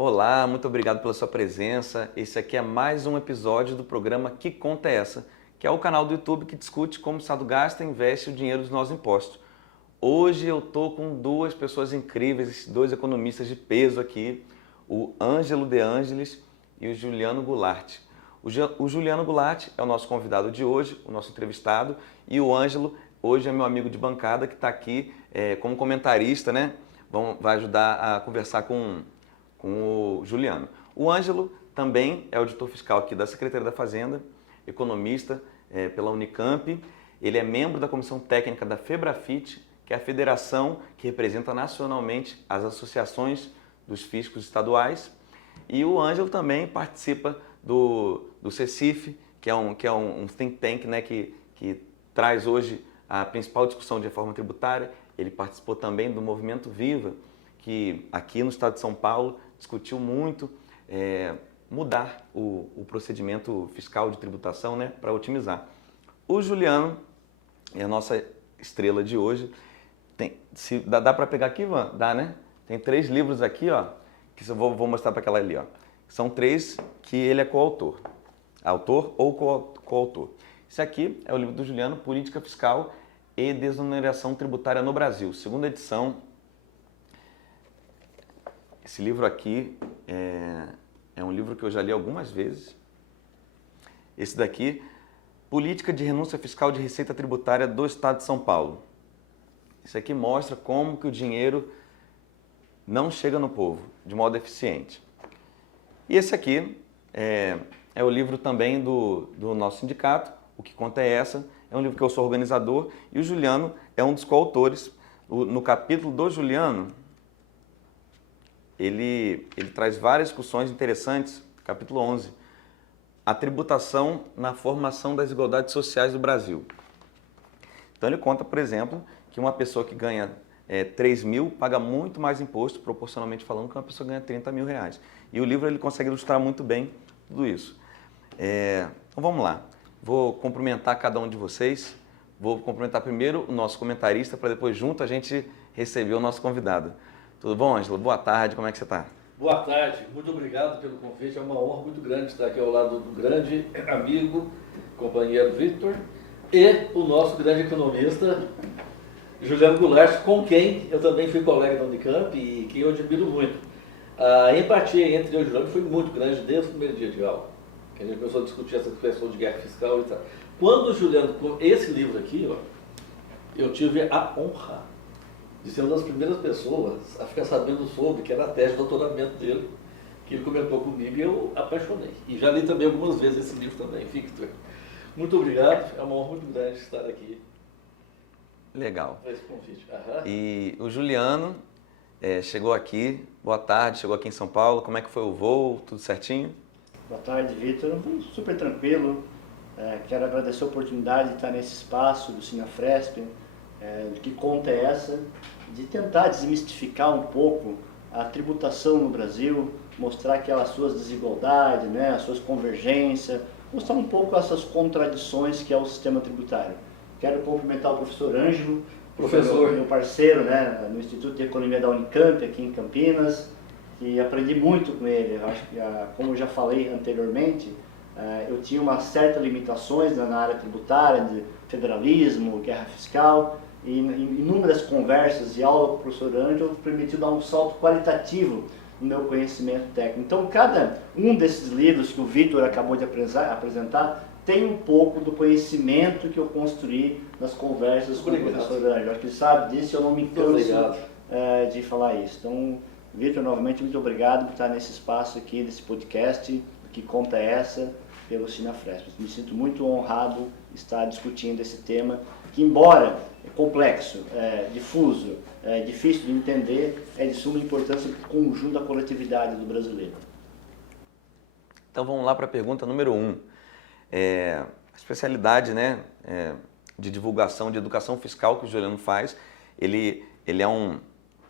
Olá, muito obrigado pela sua presença. Esse aqui é mais um episódio do programa Que Conta é Essa?, que é o canal do YouTube que discute como o Estado gasta e investe o dinheiro dos nossos impostos. Hoje eu estou com duas pessoas incríveis, dois economistas de peso aqui, o Ângelo De Angelis e o Juliano Goulart. O Juliano Goulart é o nosso convidado de hoje, o nosso entrevistado, e o Ângelo hoje é meu amigo de bancada que está aqui como comentarista, né? Vai ajudar a conversar com o Juliano. O Ângelo também é auditor fiscal aqui da Secretaria da Fazenda, economista pela Unicamp. Ele é membro da comissão técnica da FEBRAFIT, que é a federação que representa nacionalmente as associações dos fiscos estaduais. E o Ângelo também participa do CECIF, que é um think tank, né, que traz hoje a principal discussão de reforma tributária. Ele participou também do Movimento Viva, que aqui no estado de São Paulo discutiu muito mudar o procedimento fiscal de tributação, né, para otimizar. O Juliano é a nossa estrela de hoje. Dá para pegar aqui, Ivan? Dá, né? Tem 3 livros aqui, ó, que eu vou mostrar para aquela ali, ó. São 3 que ele é coautor. Autor ou coautor. Esse aqui é o livro do Juliano, Política Fiscal e Desoneração Tributária no Brasil, segunda edição. Esse livro aqui é um livro que eu já li algumas vezes. Esse daqui, Política de Renúncia Fiscal de Receita Tributária do Estado de São Paulo. Isso aqui mostra como que o dinheiro não chega no povo de modo eficiente. E esse aqui é o livro também do nosso sindicato, O Que Conta é Essa? É um livro que eu sou organizador e o Juliano é um dos coautores. No capítulo do Juliano, ele traz várias discussões interessantes. Capítulo 11, a tributação na formação das desigualdades sociais do Brasil. Então ele conta, por exemplo, que uma pessoa que ganha 3 mil paga muito mais imposto, proporcionalmente falando, que uma pessoa que ganha 30 mil reais. E o livro ele consegue ilustrar muito bem tudo isso. Então vamos lá. Vou cumprimentar cada um de vocês. Vou cumprimentar primeiro o nosso comentarista, para depois junto a gente receber o nosso convidado. Tudo bom, Ângelo? Boa tarde, como é que você está? Boa tarde, muito obrigado pelo convite. É uma honra muito grande estar aqui ao lado do grande amigo, companheiro Victor, e o nosso grande economista, Juliano Goulart, com quem eu também fui colega da Unicamp e quem eu admiro muito. A empatia entre eu e o Juliano foi muito grande desde o primeiro dia de aula, que a gente começou a discutir essa questão de guerra fiscal e tal. Quando o Juliano, com esse livro aqui, ó, eu tive a honra de ser uma das primeiras pessoas a ficar sabendo sobre, que era a tese de doutoramento dele, que ele comentou comigo e eu apaixonei. E já li também algumas vezes esse livro também, Victor. Muito obrigado, é uma honra muito grande estar aqui. Legal. Para esse convite. E o Juliano chegou aqui, boa tarde, chegou aqui em São Paulo, como é que foi o voo, tudo certinho? Boa tarde, Victor. Super tranquilo. Quero agradecer a oportunidade de estar nesse espaço do Sinafresp, de Que Conta é Essa? De tentar desmistificar um pouco a tributação no Brasil, mostrar aquelas suas desigualdades, né, as suas convergências, mostrar um pouco essas contradições que é o sistema tributário. Quero cumprimentar o professor Ângelo, meu parceiro, né, no Instituto de Economia da Unicamp, aqui em Campinas, e aprendi muito com ele. Eu acho que, como eu já falei anteriormente, eu tinha umas certas limitações na área tributária, de federalismo, guerra fiscal, e inúmeras conversas e aula com o professor Ângelo permitiu dar um salto qualitativo no meu conhecimento técnico. Então, cada um desses livros que o Victor acabou de apresentar tem um pouco do conhecimento que eu construí nas conversas com o professor Ângelo. Acho que ele sabe disso, eu não me canso de falar isso. Então, Victor, novamente, muito obrigado por estar nesse espaço aqui, nesse podcast, Que Conta é Essa? Pelo Sinafresp. Me sinto muito honrado de estar discutindo esse tema, que embora complexo, difuso, difícil de entender, é de suma importância para o conjunto da coletividade do brasileiro. Então vamos lá para a pergunta número 1. A especialidade, né, de divulgação, de educação fiscal que o Juliano faz, ele é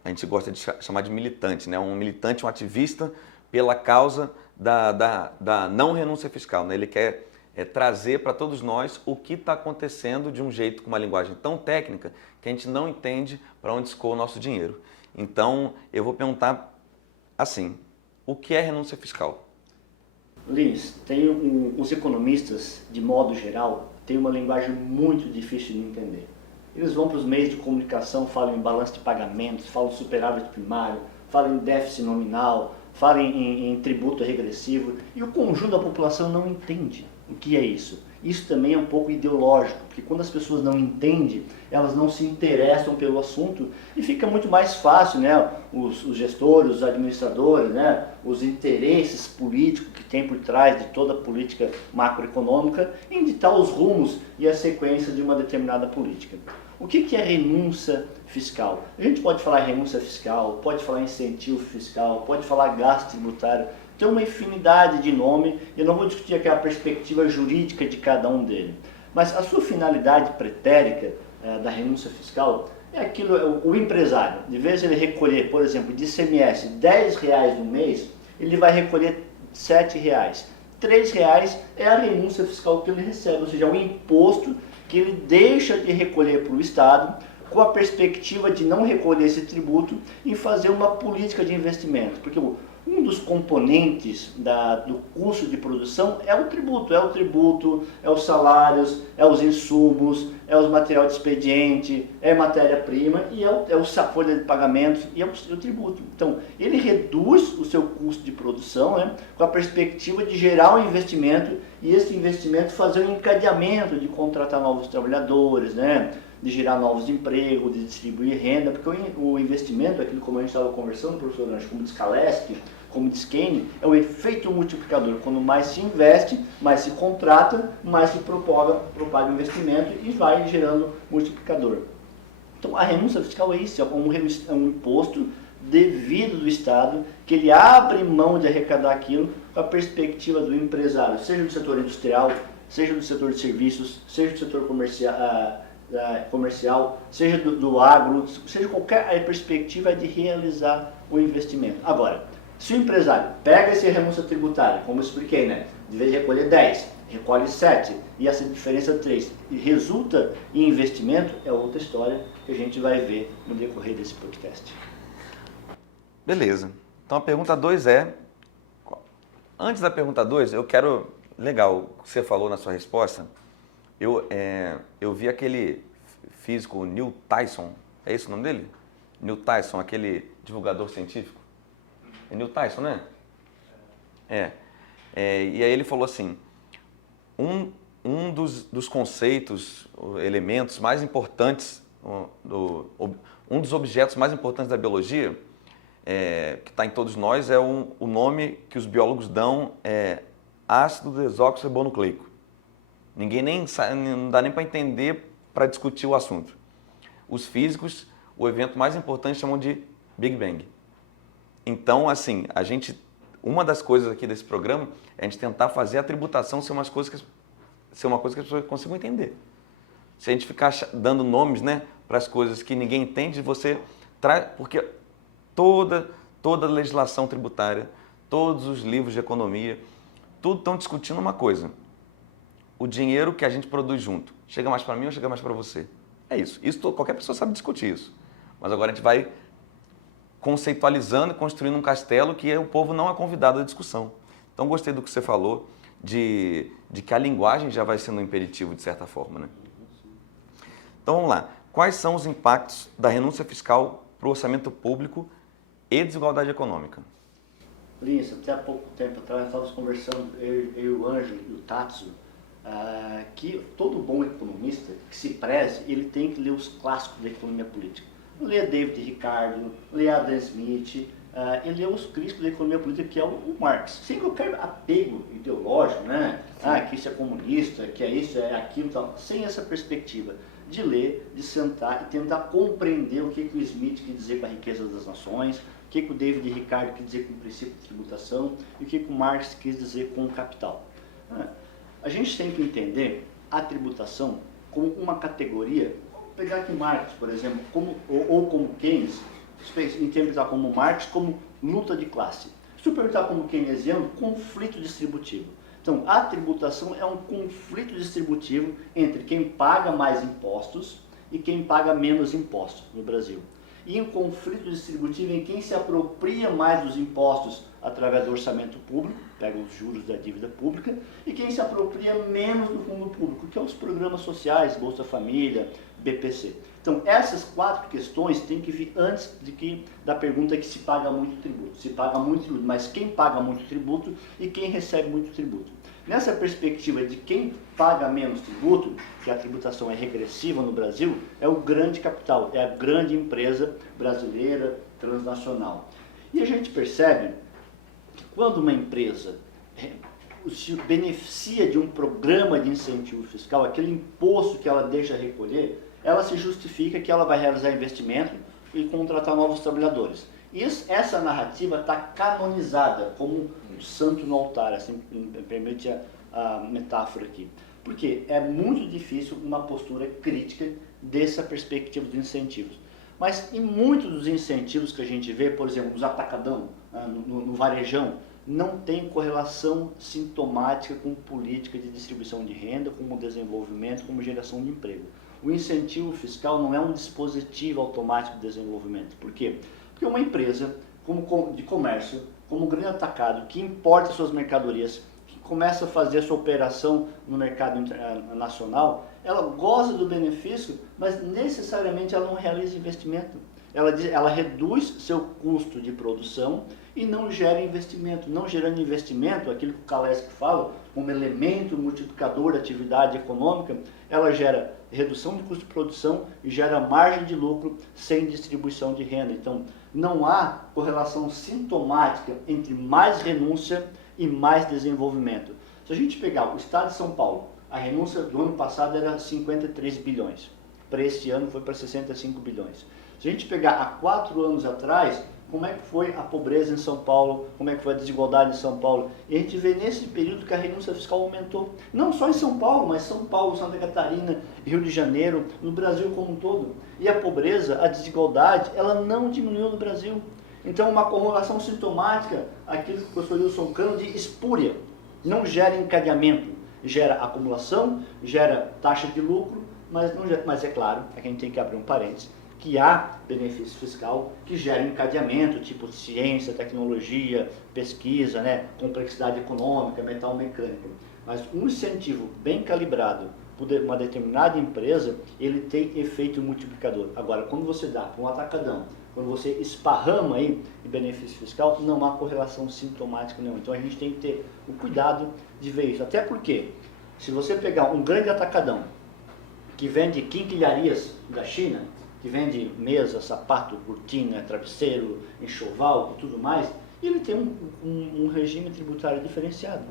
a gente gosta de chamar de militante, né, um militante, um ativista pela causa da não renúncia fiscal, né? Ele quer trazer para todos nós o que está acontecendo de um jeito, com uma linguagem tão técnica, que a gente não entende para onde escoa o nosso dinheiro. Então, eu vou perguntar assim, o que é renúncia fiscal? Lins, os economistas, de modo geral, têm uma linguagem muito difícil de entender. Eles vão para os meios de comunicação, falam em balanço de pagamentos, falam em superávit primário, falam em déficit nominal, falam em tributo regressivo, e o conjunto da população não entende o que é isso. Isso também é um pouco ideológico, porque quando as pessoas não entendem, elas não se interessam pelo assunto e fica muito mais fácil, né, os gestores, os administradores, né, os interesses políticos que tem por trás de toda a política macroeconômica em ditar os rumos e a sequência de uma determinada política. O que é renúncia fiscal? A gente pode falar renúncia fiscal, pode falar incentivo fiscal, pode falar gasto tributário, tem uma infinidade de nomes, eu não vou discutir aqui a perspectiva jurídica de cada um deles. Mas a sua finalidade pretérita da renúncia fiscal é aquilo, o empresário, de vez ele recolher, por exemplo, de ICMS R$10 no mês, ele vai recolher R$7. R$3 é a renúncia fiscal que ele recebe, ou seja, o imposto que ele deixa de recolher para o Estado, com a perspectiva de não recolher esse tributo e fazer uma política de investimento. Porque um dos componentes do custo de produção é o tributo, é os salários, é os insumos, é os material de expediente, é matéria-prima e é a folha de pagamentos e é o tributo. Então, ele reduz o seu custo de produção, né, com a perspectiva de gerar um investimento e esse investimento fazer um encadeamento de contratar novos trabalhadores, né, de gerar novos empregos, de distribuir renda, porque o investimento, aquilo como a gente estava conversando, professor Lange, como diz Kaleski, como diz Keynes, é o efeito multiplicador. Quando mais se investe, mais se contrata, mais se propaga o investimento e vai gerando multiplicador. Então a renúncia fiscal é isso, é um imposto devido do Estado, que ele abre mão de arrecadar aquilo com a perspectiva do empresário, seja do setor industrial, seja do setor de serviços, seja do setor comercial, seja do agro, seja qualquer perspectiva de realizar o investimento. Agora, se o empresário pega essa renúncia tributária, como eu expliquei, né, de vez de recolher 10, recolhe 7 e essa diferença 3 e resulta em investimento, é outra história que a gente vai ver no decorrer desse podcast. Beleza. Então a pergunta 2 é... Antes da pergunta 2, eu quero... Legal o que você falou na sua resposta. Eu vi aquele físico Neil Tyson, é esse o nome dele? Neil Tyson, aquele divulgador científico. É Neil Tyson, né? E aí ele falou assim, um dos conceitos, elementos mais importantes, um dos objetos mais importantes da biologia, que está em todos nós, é o nome que os biólogos dão, ácido desoxirribonucleico. Ninguém não dá nem para entender, para discutir o assunto. Os físicos, o evento mais importante chamam de Big Bang. Então, assim, uma das coisas aqui desse programa é a gente tentar fazer a tributação ser uma coisa que as pessoas consigam entender. Se a gente ficar dando nomes, né, para as coisas que ninguém entende, você traz... Porque toda legislação tributária, todos os livros de economia, tudo estão discutindo uma coisa. O dinheiro que a gente produz junto, chega mais para mim ou chega mais para você? É isso. Qualquer pessoa sabe discutir isso. Mas agora a gente vai conceitualizando e construindo um castelo que o povo não é convidado à discussão. Então gostei do que você falou, de que a linguagem já vai sendo um imperativo de certa forma, né? Então vamos lá. Quais são os impactos da renúncia fiscal para o orçamento público e desigualdade econômica? Lins, até há pouco tempo atrás estávamos conversando, eu e o Ângelo e o Tatsu, que todo bom economista que se preze, ele tem que ler os clássicos da economia política. Lê David Ricardo, lê Adam Smith, e lê os críticos da economia política, que é o Marx. Sem qualquer apego ideológico, né? Que isso é comunista, que é isso, é aquilo, tal. Sem essa perspectiva de ler, de sentar e tentar compreender o que o Smith quer dizer com a riqueza das nações, o que o David Ricardo quer dizer com o princípio de tributação e o que o Marx quis dizer com o capital. A gente tem que entender a tributação como uma categoria. Vamos pegar aqui Marx, por exemplo, ou como Keynes, interpretar como Marx como luta de classe. Se eu perguntar como keynesiano, conflito distributivo. Então, a tributação é um conflito distributivo entre quem paga mais impostos e quem paga menos impostos no Brasil. e um conflito distributivo em quem se apropria mais dos impostos através do orçamento público, pega os juros da dívida pública, e quem se apropria menos do fundo público, que é os programas sociais, Bolsa Família, BPC. Então, essas 4 questões têm que vir antes da pergunta que se paga muito tributo. Se paga muito tributo, mas quem paga muito tributo e quem recebe muito tributo. Nessa perspectiva de quem paga menos tributo, que a tributação é regressiva no Brasil, é o grande capital, é a grande empresa brasileira, transnacional. E a gente percebe que quando uma empresa se beneficia de um programa de incentivo fiscal, aquele imposto que ela deixa recolher, ela se justifica que ela vai realizar investimento e contratar novos trabalhadores. Essa narrativa está canonizada como um santo no altar, assim, me permite a metáfora aqui. Porque é muito difícil uma postura crítica dessa perspectiva dos incentivos. Mas em muitos dos incentivos que a gente vê, por exemplo, nos atacadão, no varejão, não tem correlação sintomática com política de distribuição de renda, como desenvolvimento, como geração de emprego. O incentivo fiscal não é um dispositivo automático de desenvolvimento. Por quê? Porque uma empresa de comércio, como um grande atacado, que importa suas mercadorias, que começa a fazer a sua operação no mercado nacional, ela goza do benefício, mas necessariamente ela não realiza investimento. Ela reduz seu custo de produção e não gera investimento. Não gerando investimento, aquilo que o Kaleski fala, como elemento multiplicador da atividade econômica, ela gera redução de custo de produção e gera margem de lucro sem distribuição de renda. Então, não há correlação sintomática entre mais renúncia e mais desenvolvimento. Se a gente pegar o Estado de São Paulo, a renúncia do ano passado era 53 bilhões. Para este ano foi para 65 bilhões. Se a gente pegar há 4 anos atrás, como é que foi a pobreza em São Paulo, como é que foi a desigualdade em São Paulo. E a gente vê nesse período que a renúncia fiscal aumentou. Não só em São Paulo, mas São Paulo, Santa Catarina, Rio de Janeiro, no Brasil como um todo. E a pobreza, a desigualdade, ela não diminuiu no Brasil. Então, uma correlação sintomática, aquilo que o professor Wilson Cano de espúria, não gera encadeamento, gera acumulação, gera taxa de lucro, mas é claro, é que a gente tem que abrir um parênteses, que há benefício fiscal que gera encadeamento, tipo ciência, tecnologia, pesquisa, complexidade econômica, metal mecânica. Mas um incentivo bem calibrado por uma determinada empresa, ele tem efeito multiplicador. Agora, quando você dá para um atacadão, quando você esparrama aí em benefício fiscal, não há correlação sintomática nenhuma. Então a gente tem que ter o cuidado de ver isso. Até porque, se você pegar um grande atacadão que vende quinquilharias da China, que vende mesa, sapato, cortina, travesseiro, enxoval e tudo mais, ele tem um regime tributário diferenciado.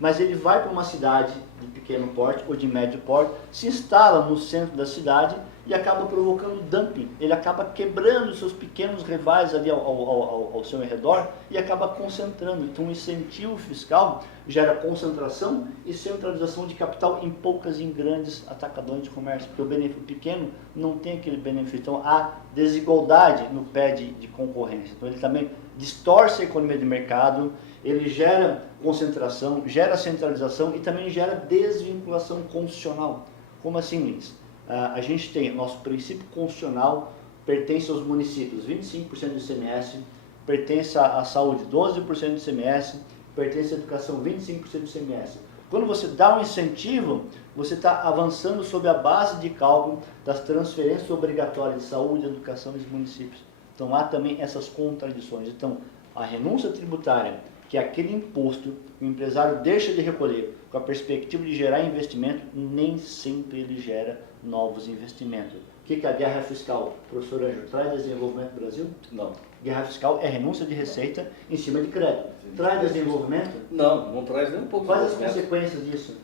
Mas ele vai para uma cidade de pequeno porte ou de médio porte, se instala no centro da cidade e acaba provocando dumping. Ele acaba quebrando seus pequenos rivais ali ao seu redor e acaba concentrando. Então o incentivo fiscal gera concentração e centralização de capital em poucas e em grandes atacadões de comércio, porque o benefício pequeno não tem aquele benefício. Então há desigualdade no pé de concorrência. Então ele também distorce a economia de mercado, ele gera concentração, gera centralização e também gera desvinculação constitucional. Como assim, Lins? A gente tem, nosso princípio constitucional pertence aos municípios, 25% do ICMS, pertence à saúde, 12% do ICMS, pertence à educação, 25% do ICMS. Quando você dá um incentivo, você está avançando sob a base de cálculo das transferências obrigatórias de saúde, educação e dos municípios. Então há também essas contradições. Então, a renúncia tributária, que é aquele imposto que o empresário deixa de recolher com a perspectiva de gerar investimento, nem sempre ele gera novos investimentos. O que é a guerra fiscal? Professor Anjo, traz desenvolvimento no Brasil? Não. Guerra fiscal é renúncia de receita em cima de crédito. Traz desenvolvimento? Não, não traz nem um pouco. Quais as consequências disso?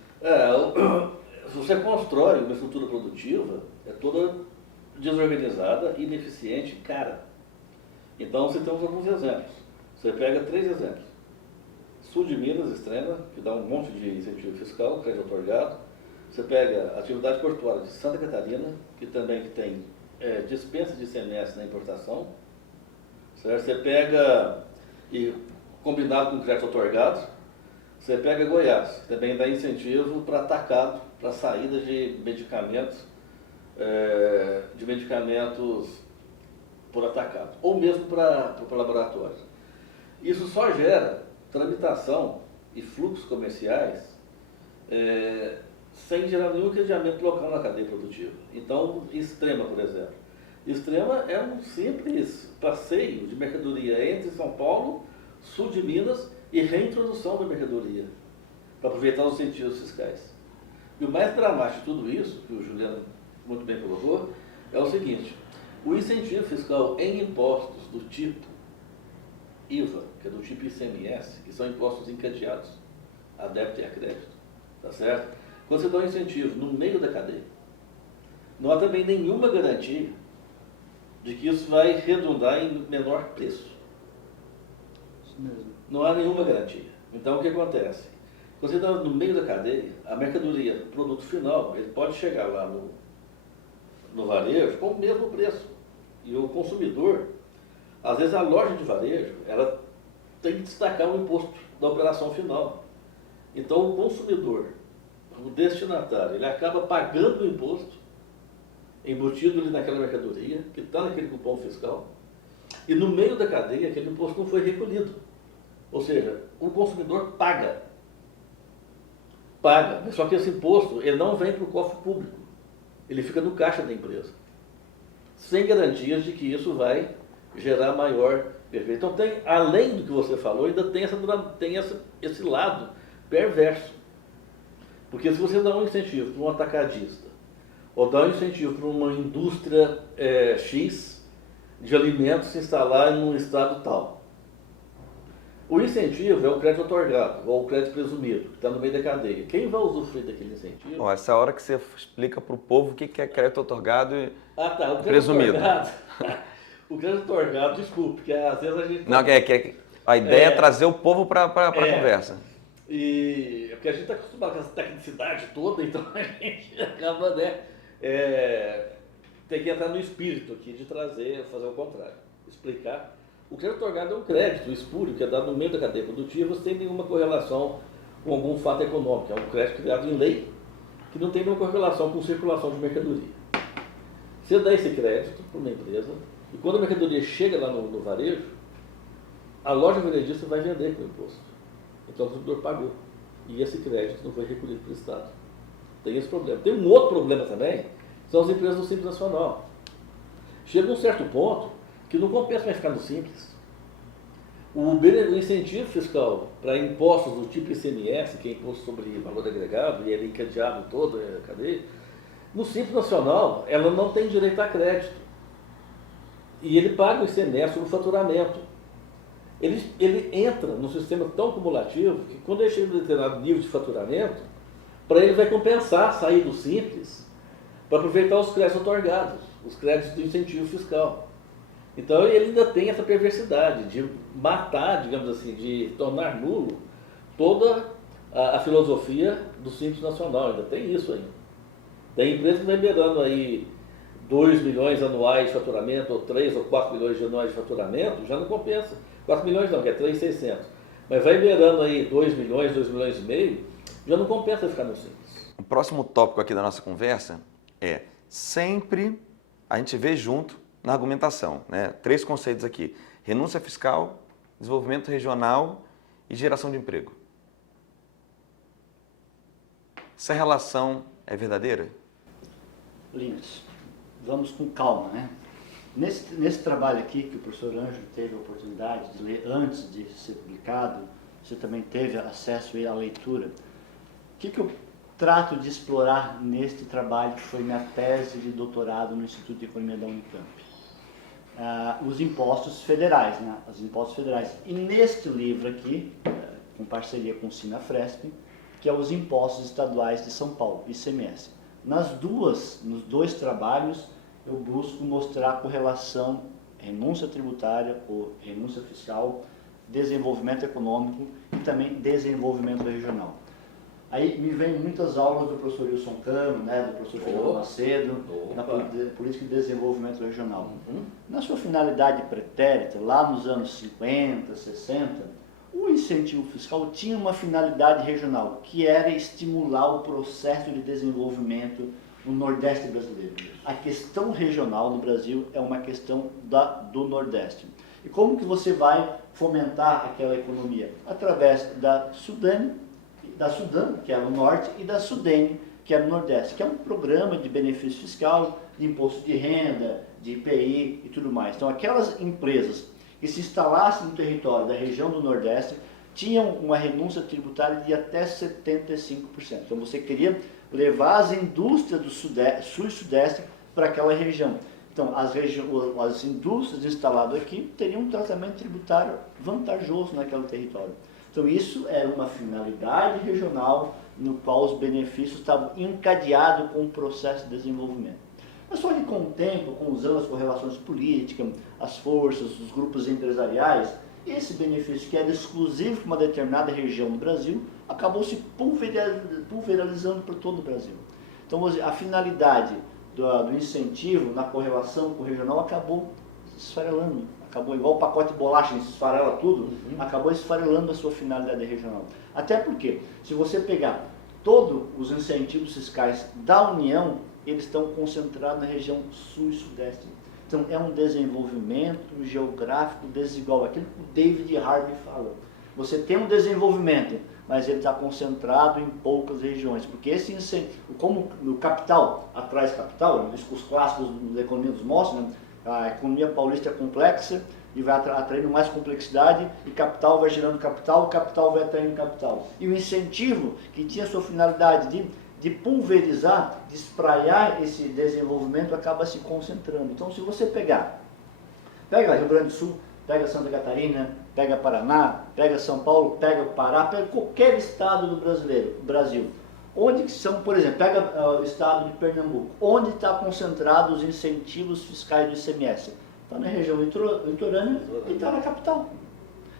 Se você constrói uma estrutura produtiva, é toda desorganizada, ineficiente e cara. Então, você tem alguns exemplos. Você pega 3 exemplos. Sul de Minas, extrema, que dá um monte de incentivo fiscal, crédito otorgado. Você pega a atividade portuária de Santa Catarina, que também tem dispensa de ICMS na importação. Certo? Você pega, e combinado com crédito otorgado, você pega Goiás, que também dá incentivo para atacado, para saída de medicamentos por atacado, ou mesmo para laboratórios. Isso só gera tramitação e fluxos comerciais sem gerar nenhum encadeamento local na cadeia produtiva. Então, Extrema, por exemplo. Extrema é um simples passeio de mercadoria entre São Paulo, sul de Minas e reintrodução da mercadoria, para aproveitar os incentivos fiscais. E o mais dramático de tudo isso, que o Juliano muito bem colocou, é o seguinte: o incentivo fiscal em impostos do tipo IVA, que é do tipo ICMS, que são impostos encadeados a débito e a crédito, tá certo? Quando você dá um incentivo no meio da cadeia, não há também nenhuma garantia de que isso vai redundar em menor preço. Isso mesmo. Não há nenhuma garantia. Então, o que acontece? Quando você está no meio da cadeia, a mercadoria, o produto final, ele pode chegar lá no varejo com o mesmo preço. E o consumidor, às vezes a loja de varejo, ela tem que destacar o imposto da operação final. Então, o consumidor, o destinatário, ele acaba pagando o imposto embutido ali naquela mercadoria, que está naquele cupom fiscal, e no meio da cadeia aquele imposto não foi recolhido. Ou seja, o consumidor paga, mas só que esse imposto ele não vem para o cofre público, ele fica no caixa da empresa, sem garantias de que isso vai gerar maior perfeito. Então, além do que você falou, ainda tem esse lado perverso. Porque se você dá um incentivo para um atacadista, ou dá um incentivo para uma indústria X de alimentos se instalar em um estado tal, o incentivo é o crédito otorgado, ou o crédito presumido, que está no meio da cadeia. Quem vai usufruir daquele incentivo? Bom, essa é a hora que você explica para o povo o que é crédito otorgado e O crédito presumido. O crédito otorgado, desculpe, porque às vezes a gente... Não, a ideia é trazer o povo para a conversa. E porque a gente está acostumado com essa tecnicidade toda, então a gente acaba, tem que entrar no espírito aqui de fazer o contrário, explicar. O crédito otorgado é um crédito espúrio que é dado no meio da cadeia produtiva sem nenhuma correlação com algum fato econômico. É um crédito criado em lei que não tem nenhuma correlação com circulação de mercadoria. Você dá esse crédito para uma empresa e quando a mercadoria chega lá no varejo, a loja varejista vai vender com o imposto. Então o consumidor pagou. E esse crédito não foi recolhido para o Estado. Tem esse problema. Tem um outro problema também, são as empresas do Simples Nacional. Chega um certo ponto que não compensa mais ficar no Simples. O incentivo fiscal para impostos do tipo ICMS, que é imposto sobre valor agregado, e ele é encadeado todo a cadeia, no Simples Nacional, ela não tem direito a crédito. E ele paga o ICMS sobre o faturamento. Ele entra num sistema tão cumulativo que quando ele chega a um determinado nível de faturamento, para ele vai compensar sair do Simples para aproveitar os créditos otorgados, os créditos do incentivo fiscal. Então ele ainda tem essa perversidade de matar, digamos assim, de tornar nulo toda a filosofia do Simples Nacional. Ainda tem isso ainda. Tem empresa que vai liberando aí 2 milhões anuais de faturamento, ou 3 ou 4 milhões de anuais de faturamento, já não compensa. 4 milhões não, que é 3.600. Mas vai beirando aí 2 milhões, 2 milhões e meio, já não compensa ficar no Simples. O próximo tópico aqui da nossa conversa é sempre a gente vê junto na argumentação, né? 3 conceitos aqui: renúncia fiscal, desenvolvimento regional e geração de emprego. Essa relação é verdadeira? Linus, vamos com calma, né? Nesse trabalho aqui, que o professor Ângelo teve a oportunidade de ler antes de ser publicado, você também teve acesso à leitura, o que eu trato de explorar neste trabalho, que foi minha tese de doutorado no Instituto de Economia da Unicamp? Os impostos federais, né? Os impostos federais. E neste livro aqui, com parceria com o Sinafresp, que é os impostos estaduais de São Paulo, ICMS. Nos dois trabalhos, eu busco mostrar a correlação renúncia tributária ou renúncia fiscal, desenvolvimento econômico e também desenvolvimento regional. Aí me vem muitas aulas do professor Wilson Cano, né, do professor Fernando Macedo, na política de desenvolvimento regional. Na sua finalidade pretérita, lá nos anos 50, 60, o incentivo fiscal tinha uma finalidade regional, que era estimular o processo de desenvolvimento no Nordeste brasileiro. A questão regional no Brasil é uma questão do Nordeste. E como que você vai fomentar aquela economia? Através da Sudan, que é no Norte, e da Sudene, que é no Nordeste, que é um programa de benefício fiscal, de imposto de renda, de IPI e tudo mais. Então, aquelas empresas que se instalassem no território da região do Nordeste tinham uma renúncia tributária de até 75%. Então, você queria levar as indústrias do Sul e Sudeste para aquela região. Então, as indústrias instaladas aqui teriam um tratamento tributário vantajoso naquele território. Então, isso era uma finalidade regional no qual os benefícios estavam encadeados com o processo de desenvolvimento. Mas só que com o tempo, com os anos, com relações políticas, as forças, os grupos empresariais, esse benefício que era exclusivo para uma determinada região do Brasil, acabou se pulverizando por todo o Brasil. Então, a finalidade do incentivo na correlação com o regional acabou esfarelando. Acabou igual o pacote de bolacha, esfarela tudo, acabou esfarelando a sua finalidade regional. Até porque, se você pegar todos os incentivos fiscais da União, eles estão concentrados na região Sul e Sudeste. Então, é um desenvolvimento geográfico desigual, aquilo que o David Harvey fala. Você tem um desenvolvimento, mas ele está concentrado em poucas regiões, porque esse incentivo, como o capital atrai capital, os clássicos da economia nos mostram, né? A economia paulista é complexa e vai atraindo mais complexidade, e capital vai gerando capital, o capital vai atraindo capital. E o incentivo, que tinha sua finalidade de pulverizar, de espraiar esse desenvolvimento, acaba se concentrando. Então, se você pega Rio Grande do Sul, pega Santa Catarina, pega Paraná, pega São Paulo, pega Pará, pega qualquer estado do Brasil, onde que são, por exemplo, pega o estado de Pernambuco, onde está concentrado os incentivos fiscais do ICMS? Está na região litorânea e está na capital.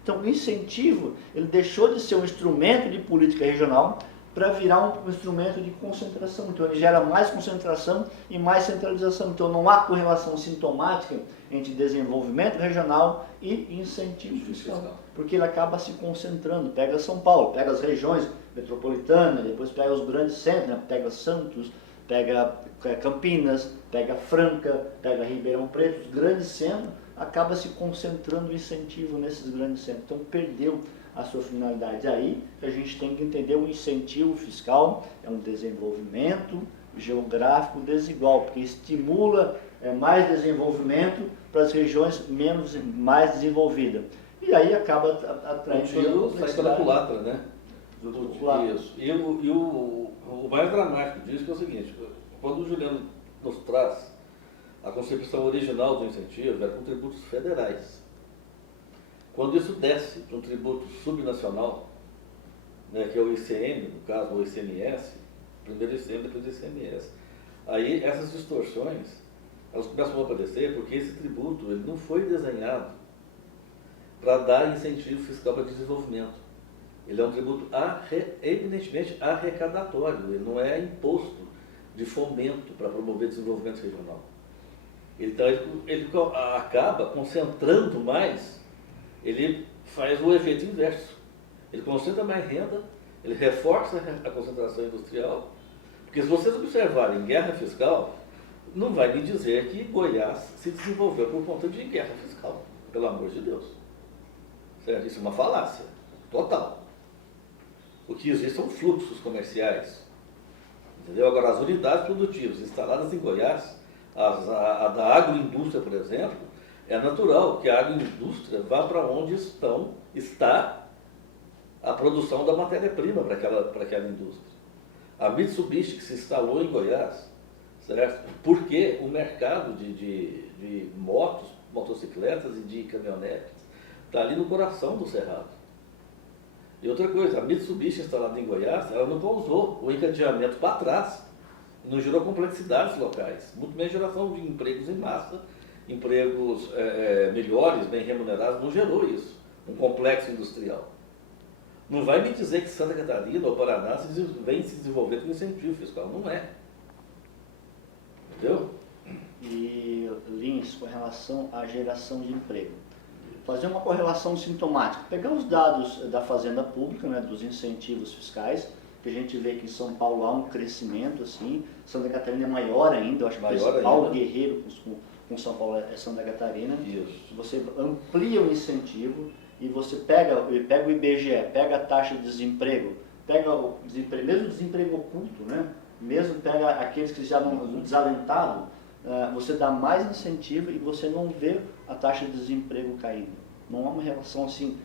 Então, o incentivo, ele deixou de ser um instrumento de política regional para virar um instrumento de concentração. Então, ele gera mais concentração e mais centralização. Então, não há correlação sintomática entre desenvolvimento regional e incentivo fiscal, porque ele acaba se concentrando. Pega São Paulo, pega as regiões metropolitanas, depois pega os grandes centros, né? Pega Santos, pega Campinas, pega Franca, pega Ribeirão Preto, os grandes centros, acaba se concentrando o incentivo nesses grandes centros. Então, perdeu a sua finalidade. Aí a gente tem que entender o incentivo fiscal é um desenvolvimento geográfico desigual, porque estimula mais desenvolvimento para as regiões mais desenvolvidas. E aí acaba atraindo sai pela culatra, né? Isso. E o mais dramático disso é o seguinte: quando o Juliano nos traz a concepção original do incentivo, era com tributos federais. Quando isso desce para um tributo subnacional, né, que é o ICM, no caso, o ICMS, primeiro ICM, depois o ICMS, aí essas distorções, elas começam a aparecer porque esse tributo ele não foi desenhado para dar incentivo fiscal para desenvolvimento. Ele é um tributo eminentemente arrecadatório, ele não é imposto de fomento para promover desenvolvimento regional. Então, ele acaba concentrando mais. Ele faz o efeito inverso. Ele concentra mais renda, ele reforça a concentração industrial, porque se vocês observarem guerra fiscal, não vai me dizer que Goiás se desenvolveu por conta de guerra fiscal, pelo amor de Deus. Certo? Isso é uma falácia total. O que existe são fluxos comerciais. Entendeu? Agora, as unidades produtivas instaladas em Goiás, a da agroindústria, por exemplo, é natural que a agroindústria vá para onde está a produção da matéria-prima para aquela indústria. A Mitsubishi, que se instalou em Goiás, certo? Porque o mercado de motos, motocicletas e de caminhonetes está ali no coração do Cerrado. E outra coisa, a Mitsubishi instalada em Goiás, ela não causou o encadeamento para trás, não gerou complexidades locais, muito menos geração de empregos em massa, empregos melhores, bem remunerados, não gerou isso, um complexo industrial. Não vai me dizer que Santa Catarina ou Paraná vem se desenvolver com incentivo fiscal, não é. Entendeu? E Lins, com relação à geração de emprego. Fazer uma correlação sintomática, pegar os dados da Fazenda Pública, né, dos incentivos fiscais, porque a gente vê que em São Paulo há um crescimento, assim, Santa Catarina é maior ainda, eu acho que o Maior principal ainda. guerreiro com São Paulo é Santa Catarina. Isso. Você amplia o incentivo e você pega o IBGE, pega a taxa de desemprego, pega o desemprego, mesmo o desemprego oculto, né? Mesmo pega aqueles que já não desalentados, você dá mais incentivo e você não vê a taxa de desemprego caindo. Não há uma relação assim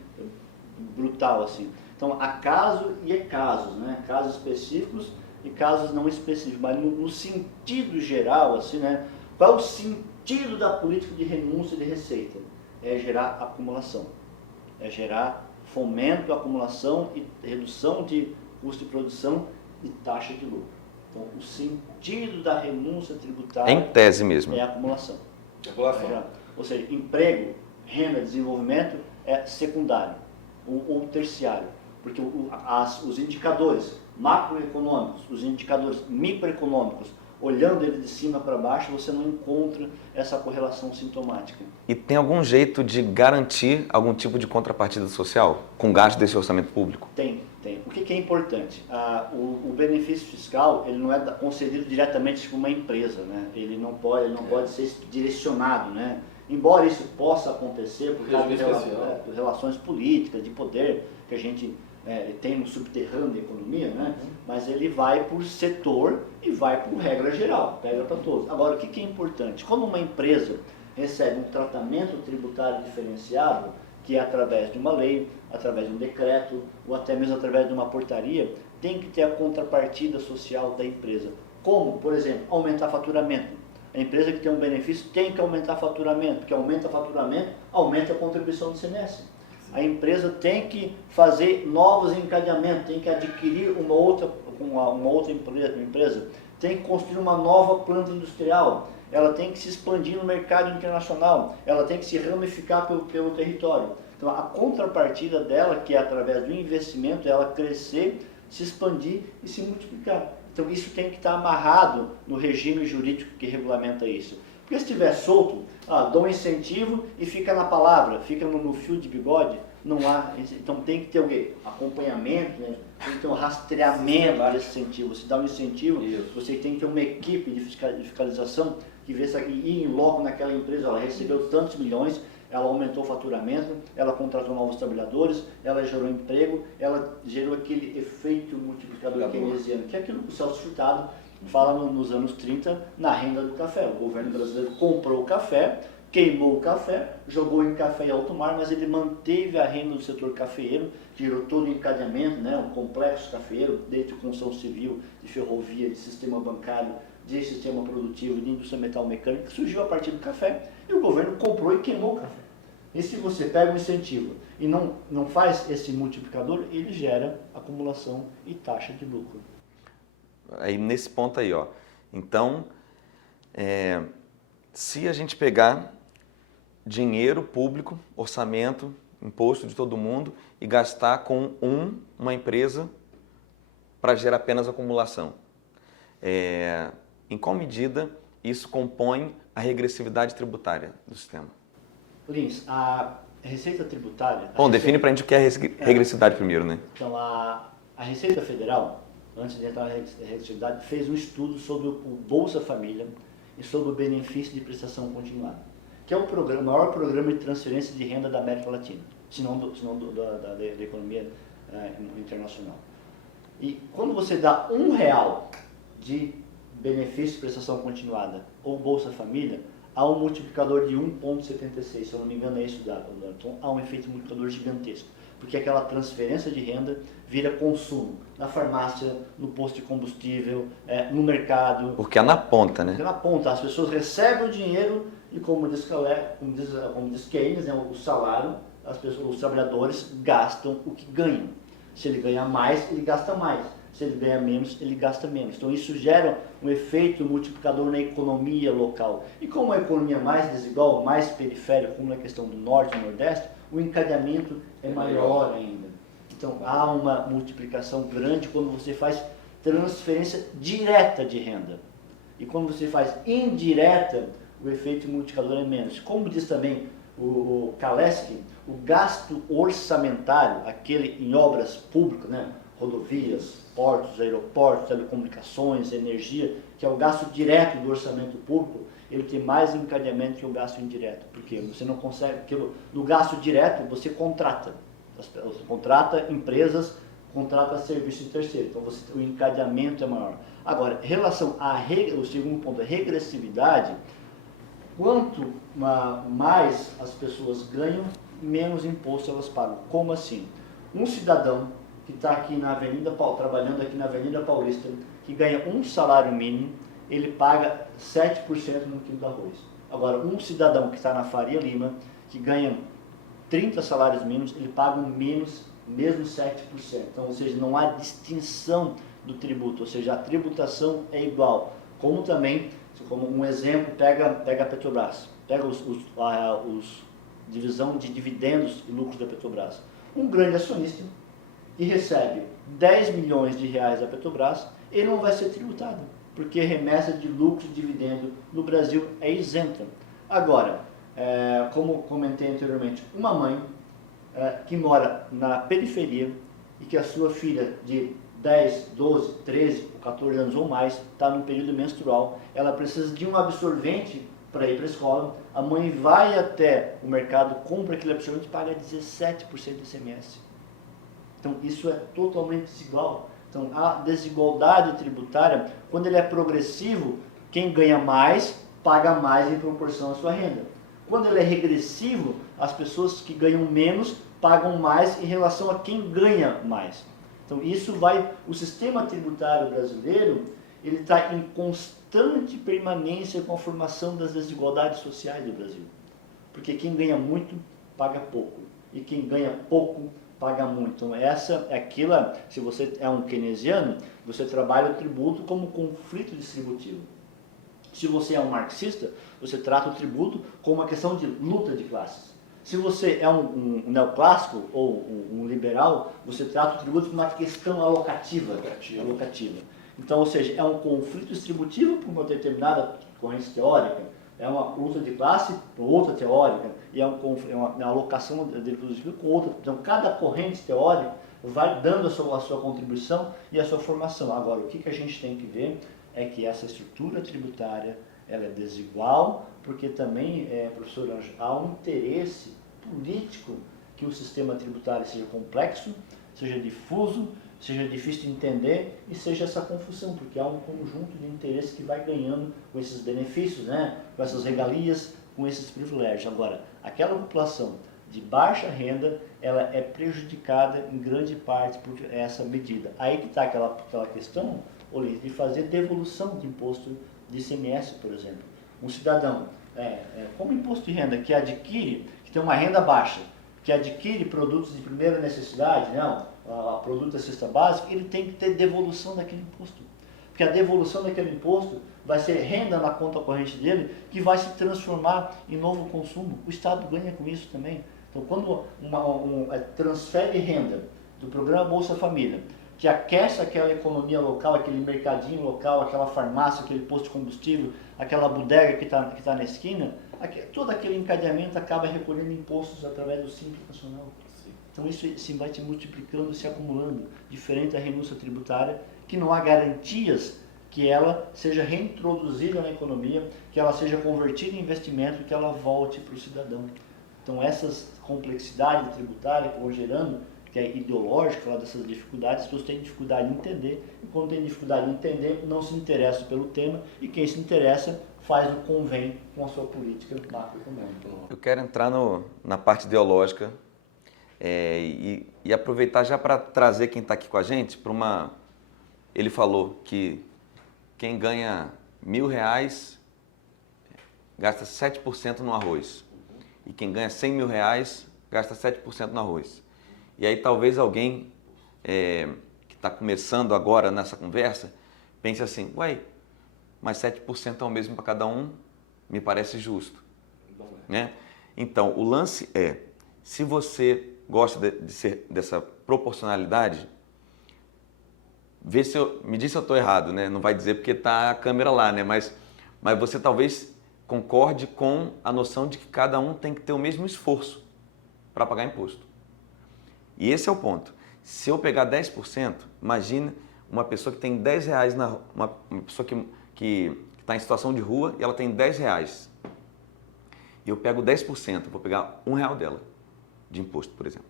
brutal assim. Então há casos e casos, né? Casos específicos e casos não específicos, mas no sentido geral, assim, né? Qual é o sentido da política de renúncia de receita? É gerar acumulação, é gerar fomento, acumulação e redução de custo de produção e taxa de lucro. Então, o sentido da renúncia tributária Em tese mesmo. é a acumulação. Acumulação. Ou seja, emprego, renda, desenvolvimento é secundário ou terciário, porque os indicadores macroeconômicos, os indicadores microeconômicos, olhando ele de cima para baixo, você não encontra essa correlação sintomática. E tem algum jeito de garantir algum tipo de contrapartida social com gasto desse orçamento público? Tem. O que é importante? O benefício fiscal ele não é concedido diretamente por uma empresa, né? Ele não pode ser direcionado, né? Embora isso possa acontecer por causa de relações políticas, de poder que a gente tem no subterrâneo da economia, né? Mas ele vai por setor e vai por regra geral, pega para todos. Agora, o que é importante? Quando uma empresa recebe um tratamento tributário diferenciado, que é através de uma lei, através de um decreto, ou até mesmo através de uma portaria, tem que ter a contrapartida social da empresa. Como, por exemplo, aumentar faturamento. A empresa que tem um benefício tem que aumentar faturamento, porque aumenta faturamento, aumenta a contribuição do ICMS. A empresa tem que fazer novos encadeamentos, tem que adquirir uma outra empresa, tem que construir uma nova planta industrial, ela tem que se expandir no mercado internacional, ela tem que se ramificar pelo território. Então a contrapartida dela, que é através do investimento, ela crescer, se expandir e se multiplicar. Então isso tem que estar amarrado no regime jurídico que regulamenta isso. Porque se estiver solto, dá um incentivo e fica na palavra, fica no fio de bigode, não há. Então tem que ter o quê? Acompanhamento, né? Tem que ter um rastreamento desse incentivo. Você dá um incentivo, você tem que ter uma equipe de fiscalização que vê se ir em loco naquela empresa, ela recebeu tantos milhões, ela aumentou o faturamento, ela contratou novos trabalhadores, ela gerou emprego, ela gerou aquele efeito multiplicador keynesiano, que é aquilo que o Celso Furtado fala nos anos 30 na renda do café. O governo brasileiro comprou o café, queimou o café, jogou em café em alto mar, mas ele manteve a renda do setor cafeeiro, gerou todo o encadeamento, né, um complexo cafeeiro, desde construção civil, de ferrovia, de sistema bancário, de sistema produtivo, de indústria metal-mecânica, que surgiu a partir do café, e o governo comprou e queimou o café. E se você pega um incentivo e não faz esse multiplicador, ele gera acumulação e taxa de lucro. Aí nesse ponto aí, ó. Então, se a gente pegar dinheiro público, orçamento, imposto de todo mundo e gastar com uma empresa para gerar apenas acumulação, em qual medida isso compõe a regressividade tributária do sistema? Lins, a receita tributária... Bom, define para a gente o que é regressividade primeiro, né? Então, a Receita Federal, antes de entrar na regressividade, fez um estudo sobre o Bolsa Família e sobre o benefício de prestação continuada, que é o maior programa de transferência de renda da América Latina, se não da economia internacional. E quando você dá R$1 de benefício de prestação continuada ou Bolsa Família, há um multiplicador de 1,76, se eu não me engano é isso o dado. Então há um efeito multiplicador gigantesco, porque aquela transferência de renda vira consumo, na farmácia, no posto de combustível, no mercado. Porque é na ponta, né? Porque é na ponta, as pessoas recebem o dinheiro e como diz Keynes, né, o salário, os trabalhadores gastam o que ganham. Se ele ganha mais, ele gasta mais. Se ele ganha menos, ele gasta menos. Então isso gera um efeito multiplicador na economia local. E como a economia é mais desigual, mais periférica, como na questão do norte e nordeste, o encadeamento é maior ainda. Então há uma multiplicação grande quando você faz transferência direta de renda. E quando você faz indireta, o efeito multiplicador é menos. Como diz também o Kaleski, o gasto orçamentário, aquele em obras públicas, né? rodovias, portos, aeroportos, telecomunicações, energia, que é o gasto direto do orçamento público, ele tem mais encadeamento que o gasto indireto. Porque você não consegue, porque no gasto direto você contrata empresas, contrata serviço de terceiro, então o encadeamento é maior. Agora, em relação o segundo ponto, a regressividade, quanto mais as pessoas ganham, menos imposto elas pagam. Como assim? Um cidadão que está aqui na Avenida trabalhando aqui na Avenida Paulista, que ganha um salário mínimo, ele paga 7% no quilo de arroz. Agora, um cidadão que está na Faria Lima, que ganha 30 salários mínimos, ele paga mesmo 7%. Então, ou seja, não há distinção do tributo, ou seja, a tributação é igual. Como também, como um exemplo, pega a Petrobras, pega os divisão de dividendos e lucros da Petrobras. Um grande acionista que recebe 10 milhões de reais da Petrobras, ele não vai ser tributado, porque remessa de lucro e dividendo no Brasil é isenta. Agora, como comentei anteriormente, uma mãe que mora na periferia e que a sua filha de 10, 12, 13, 14 anos ou mais está no período menstrual, ela precisa de um absorvente para ir para a escola, a mãe vai até o mercado, compra aquele absorvente e paga 17% de ICMS. Então isso é totalmente desigual. Então a desigualdade tributária, quando ele é progressivo, quem ganha mais, paga mais em proporção à sua renda. Quando ele é regressivo, as pessoas que ganham menos pagam mais em relação a quem ganha mais. Então o sistema tributário brasileiro, ele está em constante permanência com a formação das desigualdades sociais do Brasil. Porque quem ganha muito, paga pouco. E quem ganha pouco, paga muito. Então essa é aquilo, se você é um keynesiano, você trabalha o tributo como conflito distributivo. Se você é um marxista, você trata o tributo como uma questão de luta de classes. Se você é um neoclássico ou um liberal, você trata o tributo como uma questão alocativa. Então, ou seja, é um conflito distributivo por uma determinada corrente teórica, é uma luta de classe por outra teórica, e é uma alocação de tributo com outra. Então, cada corrente teórica vai dando a sua contribuição e a sua formação. Agora, o que a gente tem que ver é que essa estrutura tributária ela é desigual, porque também, professor Anjo, há um interesse político que o sistema tributário seja complexo, seja difuso, seja difícil de entender e seja essa confusão, porque há um conjunto de interesses que vai ganhando com esses benefícios, né? Com essas regalias, com esses privilégios. Agora, aquela população de baixa renda, ela é prejudicada em grande parte por essa medida. Aí que está aquela questão, de fazer devolução de imposto de ICMS, por exemplo. Um cidadão, como imposto de renda, que tem uma renda baixa, que adquire produtos de primeira necessidade, produto da cesta básica, ele tem que ter devolução daquele imposto. Porque a devolução daquele imposto vai ser renda na conta corrente dele, que vai se transformar em novo consumo. O Estado ganha com isso também. Então, quando transfere renda do programa Bolsa Família, que aquece aquela economia local, aquele mercadinho local, aquela farmácia, aquele posto de combustível, aquela bodega que está na esquina, todo aquele encadeamento acaba recolhendo impostos através do Simples Nacional. Sim. Então isso vai se multiplicando, se acumulando, diferente da renúncia tributária, que não há garantias que ela seja reintroduzida na economia, que ela seja convertida em investimento e que ela volte para o cidadão. Então essas complexidades tributárias que vão gerando, que é ideológico, falar dessas dificuldades, as pessoas têm dificuldade em entender, e quando tem dificuldade em entender, não se interessa pelo tema, e quem se interessa faz o convém com a sua política macroeconômica. Eu quero entrar na parte ideológica e aproveitar já para trazer quem está aqui com a gente para uma... Ele falou que quem ganha R$1.000 gasta 7% no arroz, e quem ganha R$100.000 gasta 7% no arroz. E aí talvez alguém que está começando agora nessa conversa pense assim, mas 7% é o mesmo para cada um, me parece justo. Né? Então, o lance se você gosta dessa proporcionalidade, me diz se eu estou errado, né? Não vai dizer porque está a câmera lá, né? Mas você talvez concorde com a noção de que cada um tem que ter o mesmo esforço para pagar imposto. E esse é o ponto. Se eu pegar 10%, imagine uma pessoa que tem 10 reais, uma pessoa que está em situação de rua e ela tem 10 reais. E eu pego 10%, vou pegar R$1 dela de imposto, por exemplo.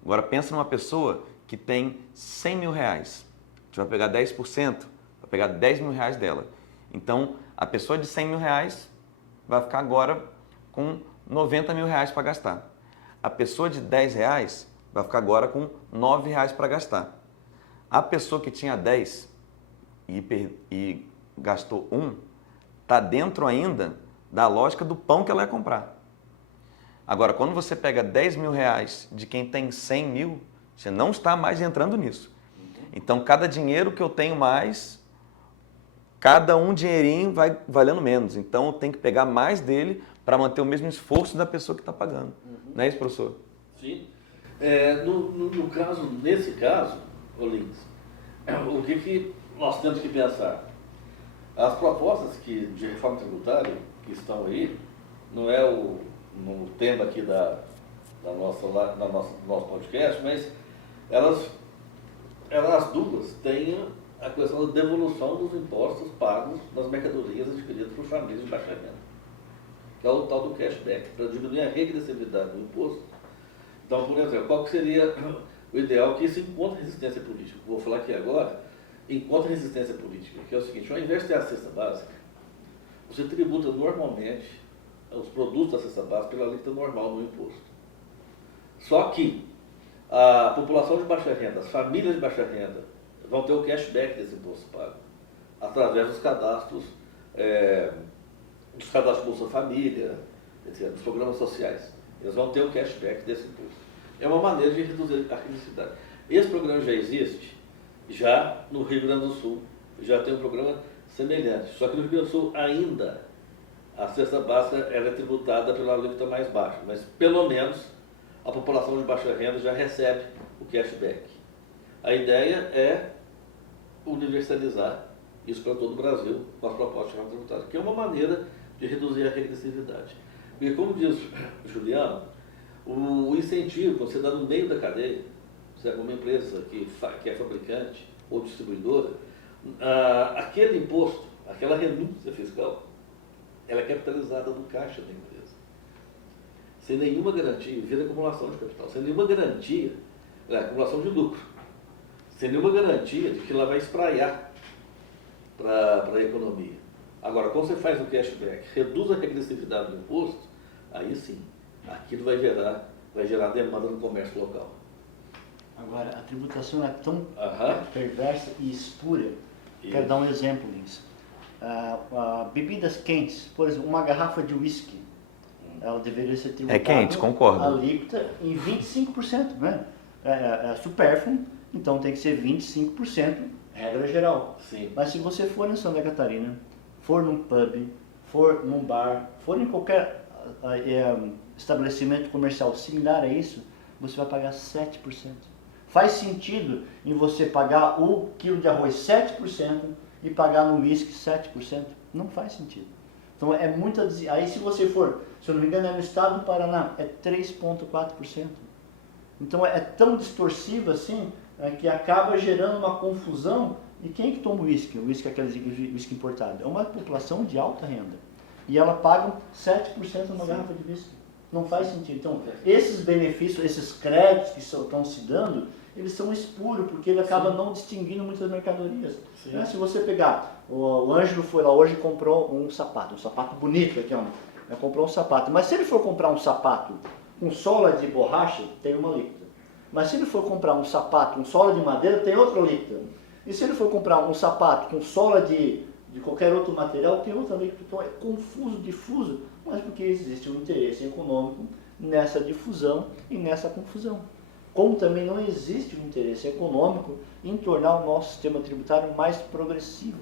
Agora pensa numa pessoa que tem 100 mil reais. A gente vai pegar 10%, vai pegar 10 mil reais dela. Então, a pessoa de 100 mil reais vai ficar agora com 90 mil reais para gastar. A pessoa de 10 reais vai ficar agora com 9 reais para gastar. A pessoa que tinha 10 e gastou 1, está dentro ainda da lógica do pão que ela ia comprar. Agora, quando você pega 10 mil reais de quem tem 100 mil, você não está mais entrando nisso. Então, cada dinheiro que eu tenho mais, cada um dinheirinho vai valendo menos. Então, eu tenho que pegar mais dele para manter o mesmo esforço da pessoa que está pagando. Não é isso, professor? Sim. Nesse caso, Lins, o que nós temos que pensar? As propostas de reforma tributária que estão aí, não é no tema aqui do nosso podcast, mas elas as duas têm a questão da devolução dos impostos pagos nas mercadorias adquiridas por famílias de baixa renda, que é o tal do cashback, para diminuir a regressividade do imposto. Então, por exemplo, qual que seria o ideal que isso encontre resistência política? Vou falar aqui agora, encontra resistência política, que é o seguinte: ao invés de ter a cesta básica, você tributa normalmente os produtos da cesta básica pela alíquota normal no imposto. Só que a população de baixa renda, as famílias de baixa renda, vão ter o cashback desse imposto pago, através dos cadastros Bolsa Família, etc., dos programas sociais. Eles vão ter o cashback desse imposto. É uma maneira de reduzir a regressividade. Esse programa já existe, já no Rio Grande do Sul, já tem um programa semelhante. Só que no Rio Grande do Sul ainda a cesta básica ela é tributada pela alíquota mais baixa, mas pelo menos a população de baixa renda já recebe o cashback. A ideia é universalizar isso para todo o Brasil com as propostas de reforma tributária, que é uma maneira de reduzir a regressividade. Porque, como diz o Juliano, o incentivo, quando você dá no meio da cadeia, se é uma empresa que é fabricante ou distribuidora, aquele imposto, aquela renúncia fiscal, ela é capitalizada no caixa da empresa. Sem nenhuma garantia, vira acumulação de capital, sem nenhuma garantia, acumulação de lucro, sem nenhuma garantia de que ela vai espraiar para a economia. Agora, quando você faz o cashback, reduz a regressividade do imposto, aí sim, aquilo vai gerar demanda no comércio local. Agora, a tributação é tão Aham. perversa e espúria. Isso. Quero dar um exemplo, Lins. Bebidas quentes, por exemplo, uma garrafa de uísque, ela deveria ser tributada. É quente, concordo. Alíquota em 25%, né? É supérfluo, então tem que ser 25%, regra geral. Sim. Mas se você for em Santa Catarina, for num pub, for num bar, for em qualquer estabelecimento comercial similar a isso, você vai pagar 7%. Faz sentido em você pagar o quilo de arroz 7% e pagar no uísque 7%? Não faz sentido. Então é muita... Aí se você for, se eu não me engano, é no estado do Paraná, é 3,4%. Então é tão distorsivo assim, que acaba gerando uma confusão. E quem é que toma uísque? O uísque é aquele uísque importado. É uma população de alta renda. E ela paga 7% numa garrafa de uísque. Não faz sentido. Então, esses benefícios, esses créditos que estão se dando, eles são espúrios, porque ele acaba não distinguindo muitas mercadorias. Né? Se você pegar, o Ângelo foi lá hoje e comprou um sapato bonito aqui, comprou um sapato. Mas se ele for comprar um sapato com sola de borracha, tem uma alíquota. Mas se ele for comprar um sapato com sola de madeira, tem outra alíquota. E se ele for comprar um sapato com sola de qualquer outro material, tem outra alíquota. Então é confuso, difuso, mas porque existe um interesse econômico nessa difusão e nessa confusão. Como também não existe um interesse econômico em tornar o nosso sistema tributário mais progressivo.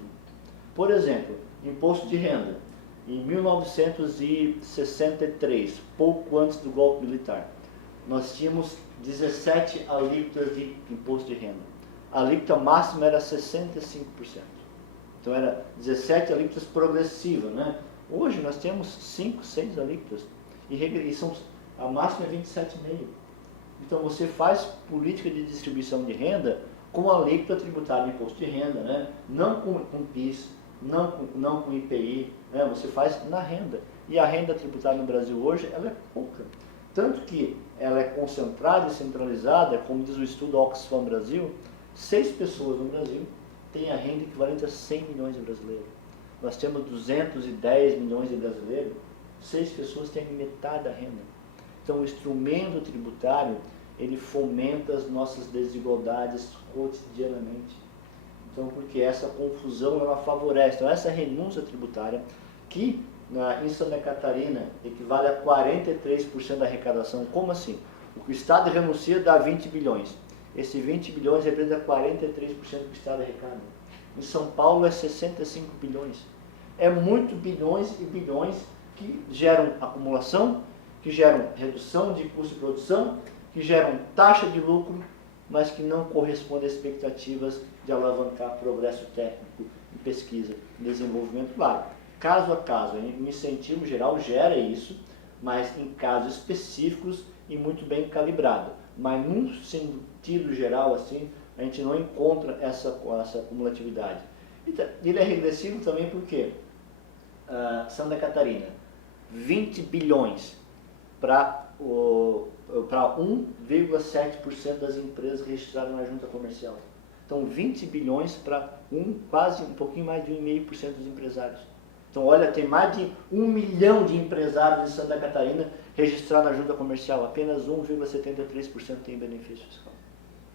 Por exemplo, imposto de renda. Em 1963, pouco antes do golpe militar, nós tínhamos 17 alíquotas de imposto de renda. A alíquota máxima era 65%. Então era 17 alíquotas progressivas, né? Hoje nós temos 5, 6 alíquotas. E a máxima é 27,5%. Então você faz política de distribuição de renda com alíquota tributária de imposto de renda, né? Não com PIS, não com IPI, né? Você faz na renda. E a renda tributária no Brasil hoje, ela é pouca. Tanto que ela é concentrada e centralizada, como diz o estudo Oxfam Brasil, 6 pessoas no Brasil têm a renda equivalente a 100 milhões de brasileiros. Nós temos 210 milhões de brasileiros, 6 pessoas têm metade da renda. Então o instrumento tributário, ele fomenta as nossas desigualdades cotidianamente. Então, porque essa confusão, ela favorece. Então, essa renúncia tributária, que em Santa Catarina equivale a 43% da arrecadação. Como assim? O que o Estado renuncia dá 20 bilhões. Esse 20 bilhões representa 43% do Estado arrecada. Em São Paulo é 65 bilhões. É muito bilhões e bilhões que geram acumulação, que geram redução de custo de produção, que geram taxa de lucro, mas que não correspondem às expectativas de alavancar progresso técnico em pesquisa e desenvolvimento. Claro, caso a caso, o incentivo geral gera isso, mas em casos específicos e muito bem calibrado. Mas num sentido geral, assim, a gente não encontra essa acumulatividade. Então, ele é regressivo também porque Santa Catarina, 20 bilhões para 1,7% das empresas registradas na junta comercial. Então, 20 bilhões para quase um pouquinho mais de 1,5% dos empresários. Então, olha, tem mais de 1 milhão de empresários em Santa Catarina registrados na junta comercial. Apenas 1,73% tem benefício fiscal.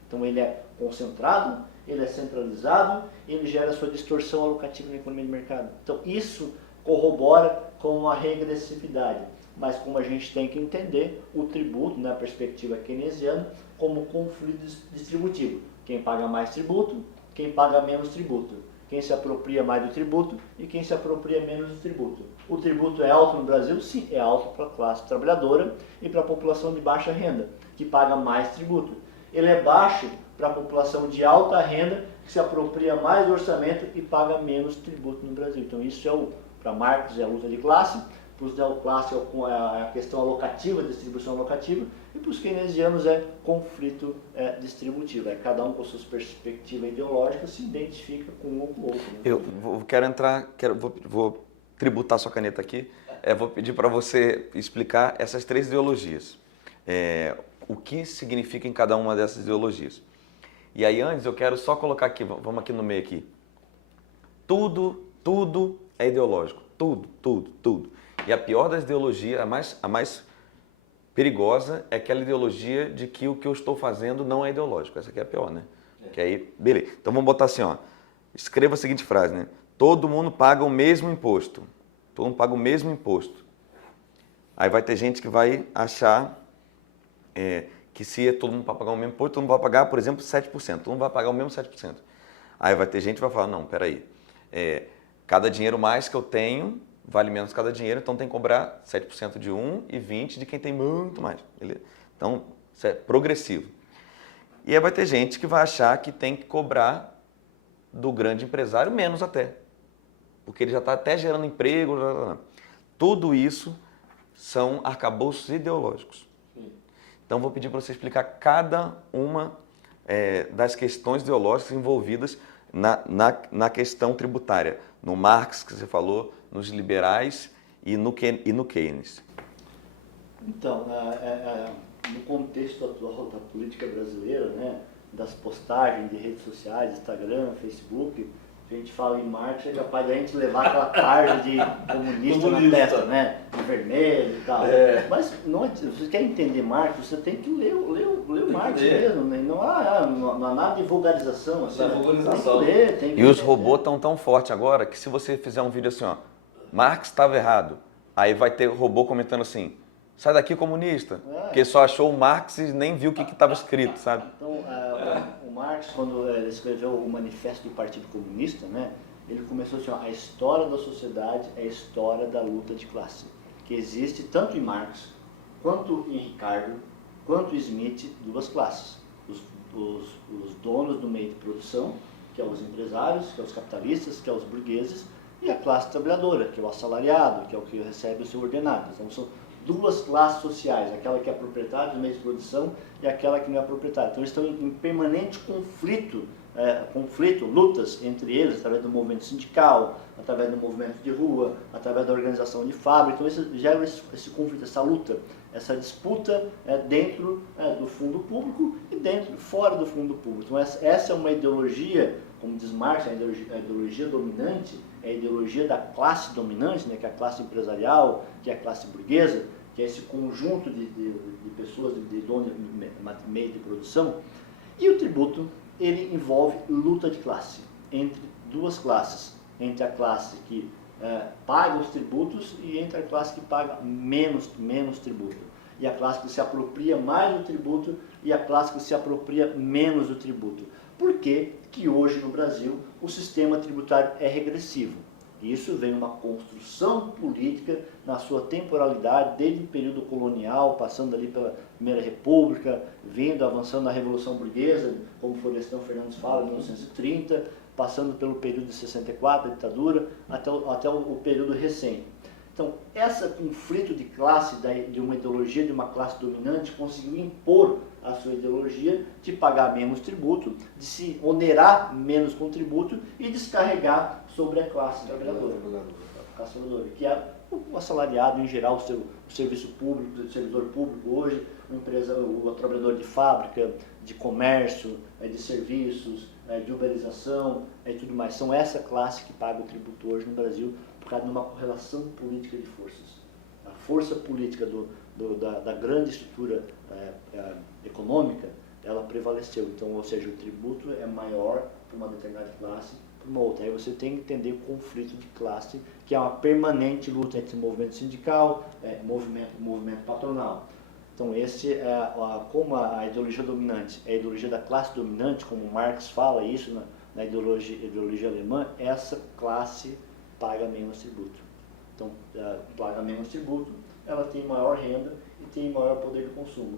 Então, ele é concentrado, ele é centralizado, ele gera sua distorção alocativa na economia de mercado. Então, isso corrobora com uma regressividade. Mas como a gente tem que entender o tributo, na perspectiva keynesiana, como conflito distributivo. Quem paga mais tributo, quem paga menos tributo. Quem se apropria mais do tributo e quem se apropria menos do tributo. O tributo é alto no Brasil? Sim, é alto para a classe trabalhadora e para a população de baixa renda, que paga mais tributo. Ele é baixo para a população de alta renda, que se apropria mais do orçamento e paga menos tributo no Brasil. Então isso para Marx é a luta de classe, para os neoclássicos é a questão alocativa, distribuição alocativa, e para os keynesianos é conflito distributivo. Cada um com suas perspectivas ideológicas se identifica com um ou com o outro. Né? Eu vou tributar sua caneta aqui, vou pedir para você explicar essas 3 ideologias. O que significa em cada uma dessas ideologias. E aí antes eu quero só colocar aqui, vamos aqui no meio aqui. Tudo é ideológico. Tudo. E a pior das ideologias, a mais perigosa, é aquela ideologia de que o que eu estou fazendo não é ideológico. Essa aqui é a pior, né? Que aí, beleza. Então vamos botar assim, ó. Escreva a seguinte frase, né? Todo mundo paga o mesmo imposto. Todo mundo paga o mesmo imposto. Aí vai ter gente que vai achar que se todo mundo vai pagar o mesmo imposto, todo mundo vai pagar, por exemplo, 7%. Todo mundo vai pagar o mesmo 7%. Aí vai ter gente que vai falar, não, peraí. Cada dinheiro mais que eu tenho vale menos cada dinheiro, então tem que cobrar 7% de um e 20% de quem tem muito mais. Beleza? Então, isso é progressivo. E aí vai ter gente que vai achar que tem que cobrar do grande empresário menos até. Porque ele já está até gerando emprego. Blá, blá, blá. Tudo isso são arcabouços ideológicos. Então, vou pedir para você explicar cada uma das questões ideológicas envolvidas na questão tributária. No Marx, que você falou, nos liberais e no Keynes. Então, no contexto atual da política brasileira, né, das postagens de redes sociais, Instagram, Facebook, a gente fala em Marx, é capaz de a gente levar aquela tarja de comunista na testa, né? De vermelho e tal. Mas não, se você quer entender Marx, você tem que ler o Marx mesmo. Né? Não há nada de vulgarização. Assim, vulgarização. Tem que E os robôs estão tão fortes agora que se você fizer um vídeo assim, ó, Marx estava errado, aí vai ter robô comentando assim, sai daqui comunista, porque só achou o Marx e nem viu o que estava escrito, sabe? Então, o Marx, quando ele escreveu o Manifesto do Partido Comunista, né, ele começou assim, a história da sociedade é a história da luta de classe, que existe tanto em Marx, quanto em Ricardo, quanto em Smith, duas classes. Os donos do meio de produção, que é os empresários, que é os capitalistas, que é os burgueses, e a classe trabalhadora, que é o assalariado, que é o que recebe o seu ordenado. Então, são duas classes sociais, aquela que é proprietária do meio de produção e aquela que não é proprietária. Então eles estão em permanente conflito, lutas entre eles, através do movimento sindical, através do movimento de rua, através da organização de fábrica. Então isso gera esse conflito, essa luta, essa disputa dentro do fundo público e fora do fundo público. Então essa é uma ideologia, como diz Marx, a ideologia dominante, é a ideologia da classe dominante, né, que é a classe empresarial, que é a classe burguesa, que é esse conjunto de pessoas de dono de meio de produção. E o tributo, ele envolve luta de classe, entre duas classes, entre a classe que paga os tributos e entre a classe que paga menos tributo. E a classe que se apropria mais do tributo e a classe que se apropria menos do tributo. Por que que hoje no Brasil o sistema tributário é regressivo? Isso vem uma construção política na sua temporalidade, desde o período colonial, passando ali pela Primeira República, avançando na Revolução Burguesa, como Florestan Fernandes fala, em 1930, passando pelo período de 64, a ditadura, até o período recente. Então, esse conflito de classe, de uma ideologia de uma classe dominante, conseguiu impor a sua ideologia de pagar menos tributo, de se onerar menos com tributo e descarregar sobre a classe trabalhadora, que é o assalariado em geral, o serviço público, o servidor público hoje, o trabalhador de fábrica, de comércio, de serviços, de uberização e tudo mais. São essa classe que paga o tributo hoje no Brasil por causa de uma correlação política de forças. A força política da grande estrutura econômica, ela prevaleceu. Então, ou seja, o tributo é maior para uma determinada classe para uma outra. Aí você tem que entender o conflito de classe, que é uma permanente luta entre movimento sindical, movimento patronal. Então, como a ideologia dominante é a ideologia da classe dominante, como Marx fala isso na ideologia alemã, essa classe paga menos tributo. Então, paga menos tributo, ela tem maior renda e tem maior poder de consumo.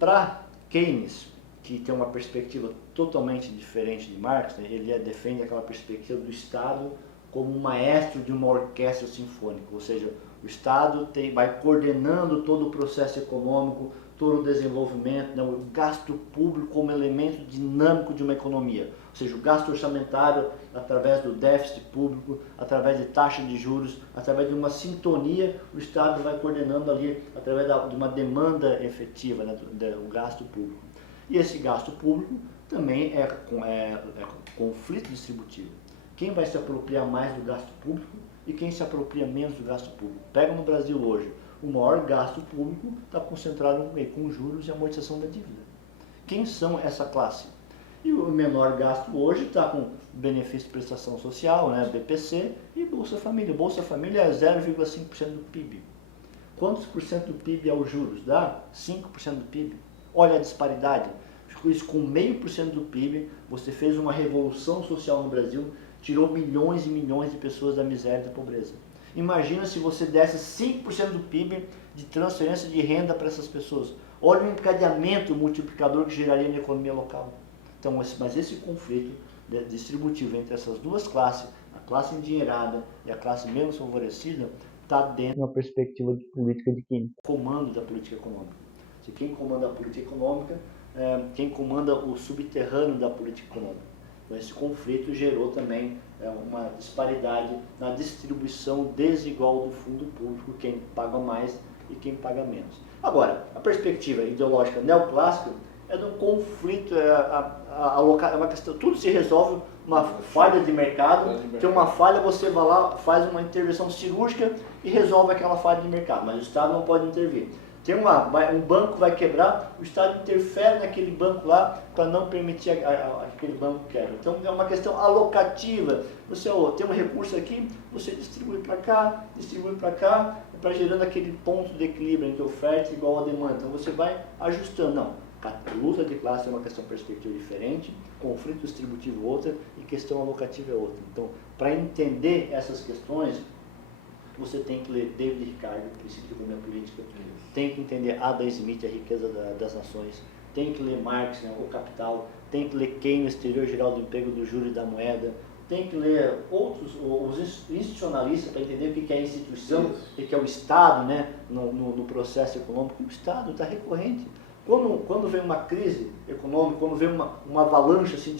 Para Keynes, que tem uma perspectiva totalmente diferente de Marx, né, ele defende aquela perspectiva do Estado como um maestro de uma orquestra sinfônica, ou seja, o Estado vai coordenando todo o processo econômico, todo o desenvolvimento, né, o gasto público como elemento dinâmico de uma economia. Ou seja, o gasto orçamentário através do déficit público, através de taxa de juros, através de uma sintonia, o Estado vai coordenando ali através de uma demanda efetiva, né, do gasto público. E esse gasto público também é conflito distributivo. Quem vai se apropriar mais do gasto público e quem se apropria menos do gasto público? Pega no Brasil hoje, o maior gasto público está concentrado com juros e amortização da dívida. Quem são essa classe? E o menor gasto hoje está com benefício de prestação social, né, BPC, e Bolsa Família. Bolsa Família é 0,5% do PIB. Quantos por cento do PIB é os juros? Dá 5% do PIB. Olha a disparidade. Isso com 0,5% do PIB, você fez uma revolução social no Brasil, tirou milhões e milhões de pessoas da miséria e da pobreza. Imagina se você desse 5% do PIB de transferência de renda para essas pessoas. Olha o encadeamento multiplicador que geraria na economia local. Então, mas esse conflito distributivo entre essas duas classes, a classe endinheirada e a classe menos favorecida, está dentro de uma perspectiva de política de quem comanda da política econômica. Se quem comanda a política econômica, quem comanda o subterrâneo da política econômica. Então, esse conflito gerou também uma disparidade na distribuição desigual do fundo público, quem paga mais e quem paga menos. Agora, a perspectiva ideológica neoclássica é de um conflito, é uma questão, tudo se resolve, uma falha de mercado, tem uma falha, você vai lá, faz uma intervenção cirúrgica e resolve aquela falha de mercado, mas o Estado não pode intervir. Tem um banco vai quebrar, o Estado interfere naquele banco lá para não permitir aquele banco quebra. Então é uma questão alocativa. Você tem um recurso aqui, você distribui para cá, para gerando aquele ponto de equilíbrio entre oferta igual a demanda. Então você vai ajustando. Não, a luta de classe é uma questão perspectiva diferente, conflito distributivo é outra e questão alocativa é outra. Então, para entender essas questões, você tem que ler David Ricardo, Princípio de Economia Política, tem que entender Adam Smith, A Riqueza das Nações, tem que ler Marx, né, O Capital, tem que ler Keynes, Teoria Geral do Emprego, do Juro e da Moeda, tem que ler os institucionalistas para entender o que é instituição, Isso. o que é o Estado, né, no processo econômico. O Estado está recorrente. Quando vem uma crise econômica, quando vem uma avalanche, assim,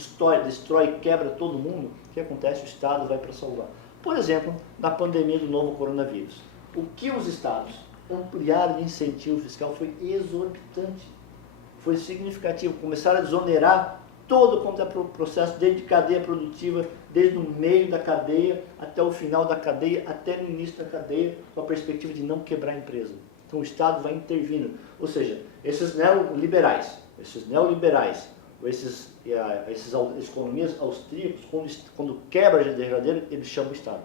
destrói, quebra todo mundo, o que acontece? O Estado vai para salvar. Por exemplo, na pandemia do novo coronavírus. O que os Estados ampliaram de incentivo fiscal foi exorbitante. Foi significativo. Começaram a desonerar todo quanto é processo, desde cadeia produtiva, desde o meio da cadeia até o final da cadeia, até no início da cadeia, com a perspectiva de não quebrar a empresa. Então o Estado vai intervindo. Ou seja, esses neoliberais, esses economias austríacos, quando quebra a derradeira, eles chamam o Estado.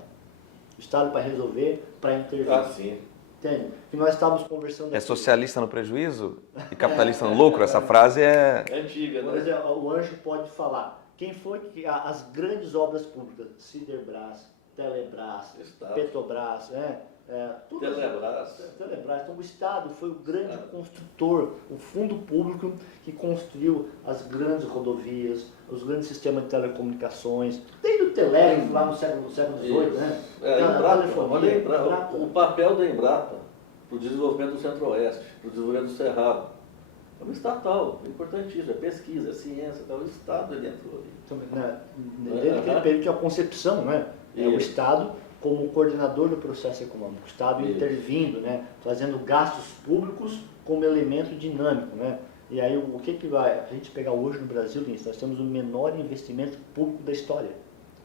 O Estado para resolver, para intervir. Ah, sim. Entende? Que nós estávamos conversando É aqui. socialista no prejuízo e capitalista no lucro? Essa frase é... É antiga, Por né? exemplo, o Anjo pode falar. Quem foi que as grandes obras públicas, Siderbras, Telebrás, Estado. Petrobras, todas- Telebrás. Então o Estado foi o grande construtor, o fundo público que construiu as grandes rodovias, os grandes sistemas de telecomunicações, desde o telégrafo lá no século XVIII, né? Olha a Embrapa. O papel da Embrapa para o desenvolvimento do Centro-Oeste, para o desenvolvimento do Cerrado, é uma estatal, é importantíssimo, é pesquisa, é ciência, o Estado ele entrou ali. Então, desde aquele período que a concepção, né? É o Estado como coordenador do processo econômico, o Estado intervindo, né? Fazendo gastos públicos como elemento dinâmico, né? E aí o que vai a gente pegar hoje no Brasil, nós temos o menor investimento público da história.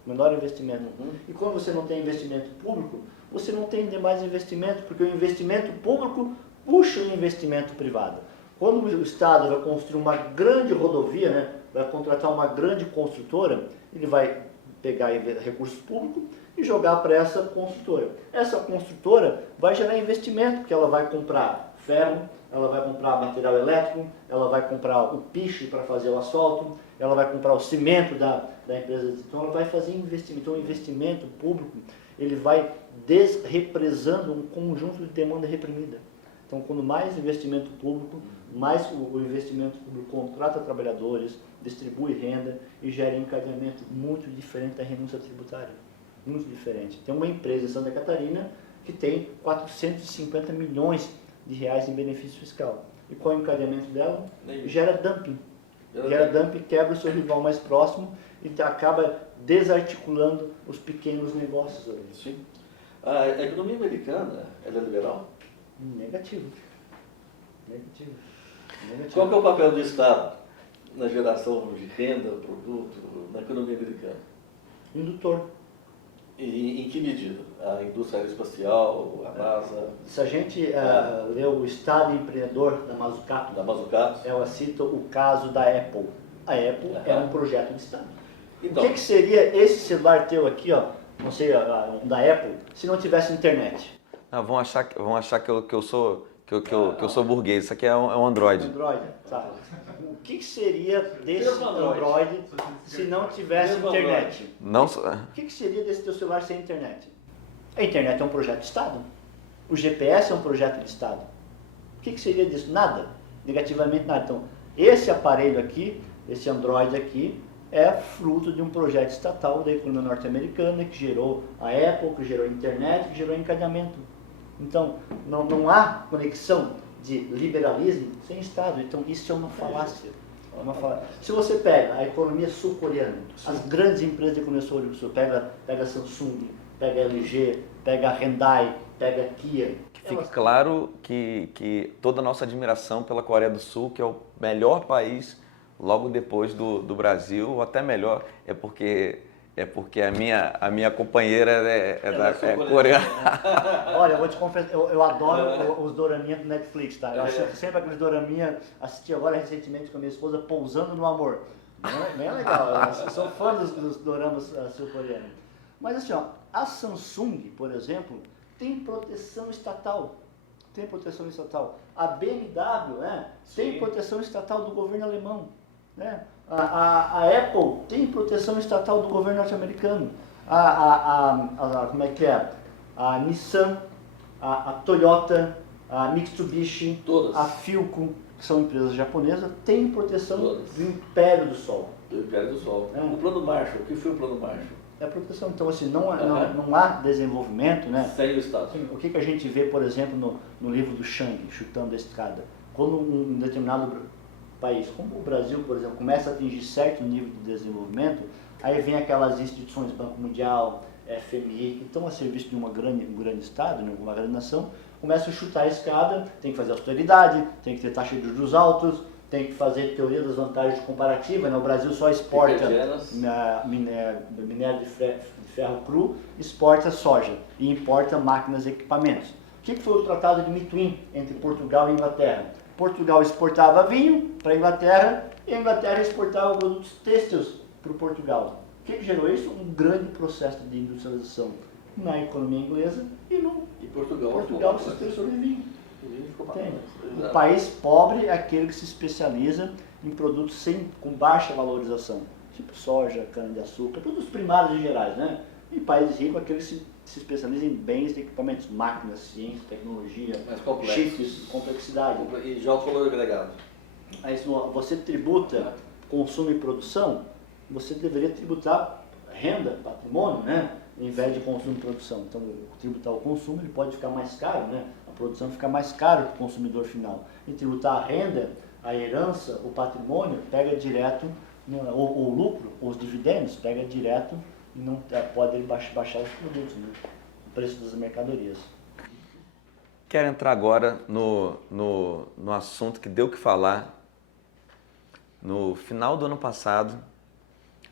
Menor investimento. E quando você não tem investimento público, você não tem demais investimento, porque o investimento público puxa o investimento privado. Quando o Estado vai construir uma grande rodovia, né, vai contratar uma grande construtora, ele vai pegar recursos públicos e jogar para essa construtora. Essa construtora vai gerar investimento, porque ela vai comprar ferro, ela vai comprar material elétrico, ela vai comprar o piche para fazer o asfalto, ela vai comprar o cimento da empresa. Então ela vai fazer investimento. Então o investimento público, ele vai desrepresando um conjunto de demanda reprimida. Então quando mais investimento público, mais o investimento público contrata trabalhadores, distribui renda e gera encadeamento muito diferente da renúncia tributária. Muito diferente. Tem uma empresa em Santa Catarina que tem 450 milhões de reais em benefício fiscal. E qual é o encadeamento dela? Gera dumping. Gera dumping, quebra o seu rival mais próximo e acaba desarticulando os pequenos negócios ali. Sim. A economia americana, ela é liberal? Negativo. Negativo. Qual que é o papel do Estado na geração de renda, produto, na economia americana? Indutor. E em que medida? A indústria aeroespacial, a NASA? Se a gente ler o Estado Empreendedor da Mazzucato, ela cita o caso da Apple. A Apple é um projeto de Estado. Então, O que seria esse celular teu aqui, ó, não sei, da Apple, se não tivesse internet? Não, vão achar que eu sou burguês. Isso aqui é um Android. Android, tá. O que seria desse Android se não tivesse internet? Não, O que seria desse teu celular sem internet? A internet é um projeto de Estado. O GPS é um projeto de Estado. O que seria disso? Nada. Negativamente nada. Então, esse aparelho aqui, esse Android aqui, é fruto de um projeto estatal da economia norte-americana que gerou a Apple, que gerou a internet, que gerou encadeamento. Então, não há conexão de liberalismo sem Estado. Então, isso é uma falácia. Se você pega a economia sul-coreana, as grandes empresas de economia sul-coreana, pega a Samsung, pega a LG, pega a Hyundai, pega a Kia. Que fique claro que toda a nossa admiração pela Coreia do Sul, que é o melhor país logo depois do Brasil, ou até melhor, é porque a minha companheira é coreana. Olha, eu vou te confessar, eu adoro os doraminhas do Netflix, tá? Eu assisto sempre aqueles doraminhas, assisti agora recentemente com a minha esposa, Pousando no Amor. Bem legal, eu sou fã dos doramas sul-coreanos. Mas assim, ó, a Samsung, por exemplo, tem proteção estatal. A BMW tem proteção estatal do governo alemão. Né? A Apple tem proteção estatal do governo norte-americano. Como é que é? A Nissan, a Toyota, a Mitsubishi, todas. A Philco, que são empresas japonesas, têm proteção Todas. do Império do Sol. Do Império do Sol. É. O Plano Marshall, o que foi o Plano Marshall? É a proteção. Então, assim, não há desenvolvimento, né? Sem o Estado. O que a gente vê, por exemplo, no livro do Chang, Chutando a Escada? Quando um determinado país, como o Brasil, por exemplo, começa a atingir certo nível de desenvolvimento, aí vem aquelas instituições, Banco Mundial, FMI, que estão a serviço de um grande Estado, né, uma grande nação, começam a chutar a escada, tem que fazer austeridade, tem que ter taxa de juros altos, tem que fazer teoria das vantagens comparativas, né? O Brasil só exporta minério de ferro cru, exporta soja e importa máquinas e equipamentos. O que foi o Tratado de Mituim entre Portugal e Inglaterra? Portugal exportava vinho para a Inglaterra e a Inglaterra exportava produtos têxteis para o Portugal. O que gerou isso? Um grande processo de industrialização na economia inglesa e Portugal se especializou em vinho. O país pobre é aquele que se especializa em produtos com baixa valorização, tipo soja, cana-de-açúcar, produtos primários em gerais, né? E país rico é aquele que se especializa em bens e equipamentos, máquinas, ciência, tecnologia, chips, complexidade. E de alto valor agregado. Aí, se você tributa consumo e produção, você deveria tributar renda, patrimônio, né? Ao invés de consumo e produção. Então, tributar o consumo ele pode ficar mais caro, né? A produção fica mais caro para o consumidor final. E tributar a renda, a herança, o patrimônio, pega direto, o lucro, os dividendos, pega direto e não pode baixar os produtos, né? O preço das mercadorias. Quero entrar agora no assunto que deu o que falar. No final do ano passado,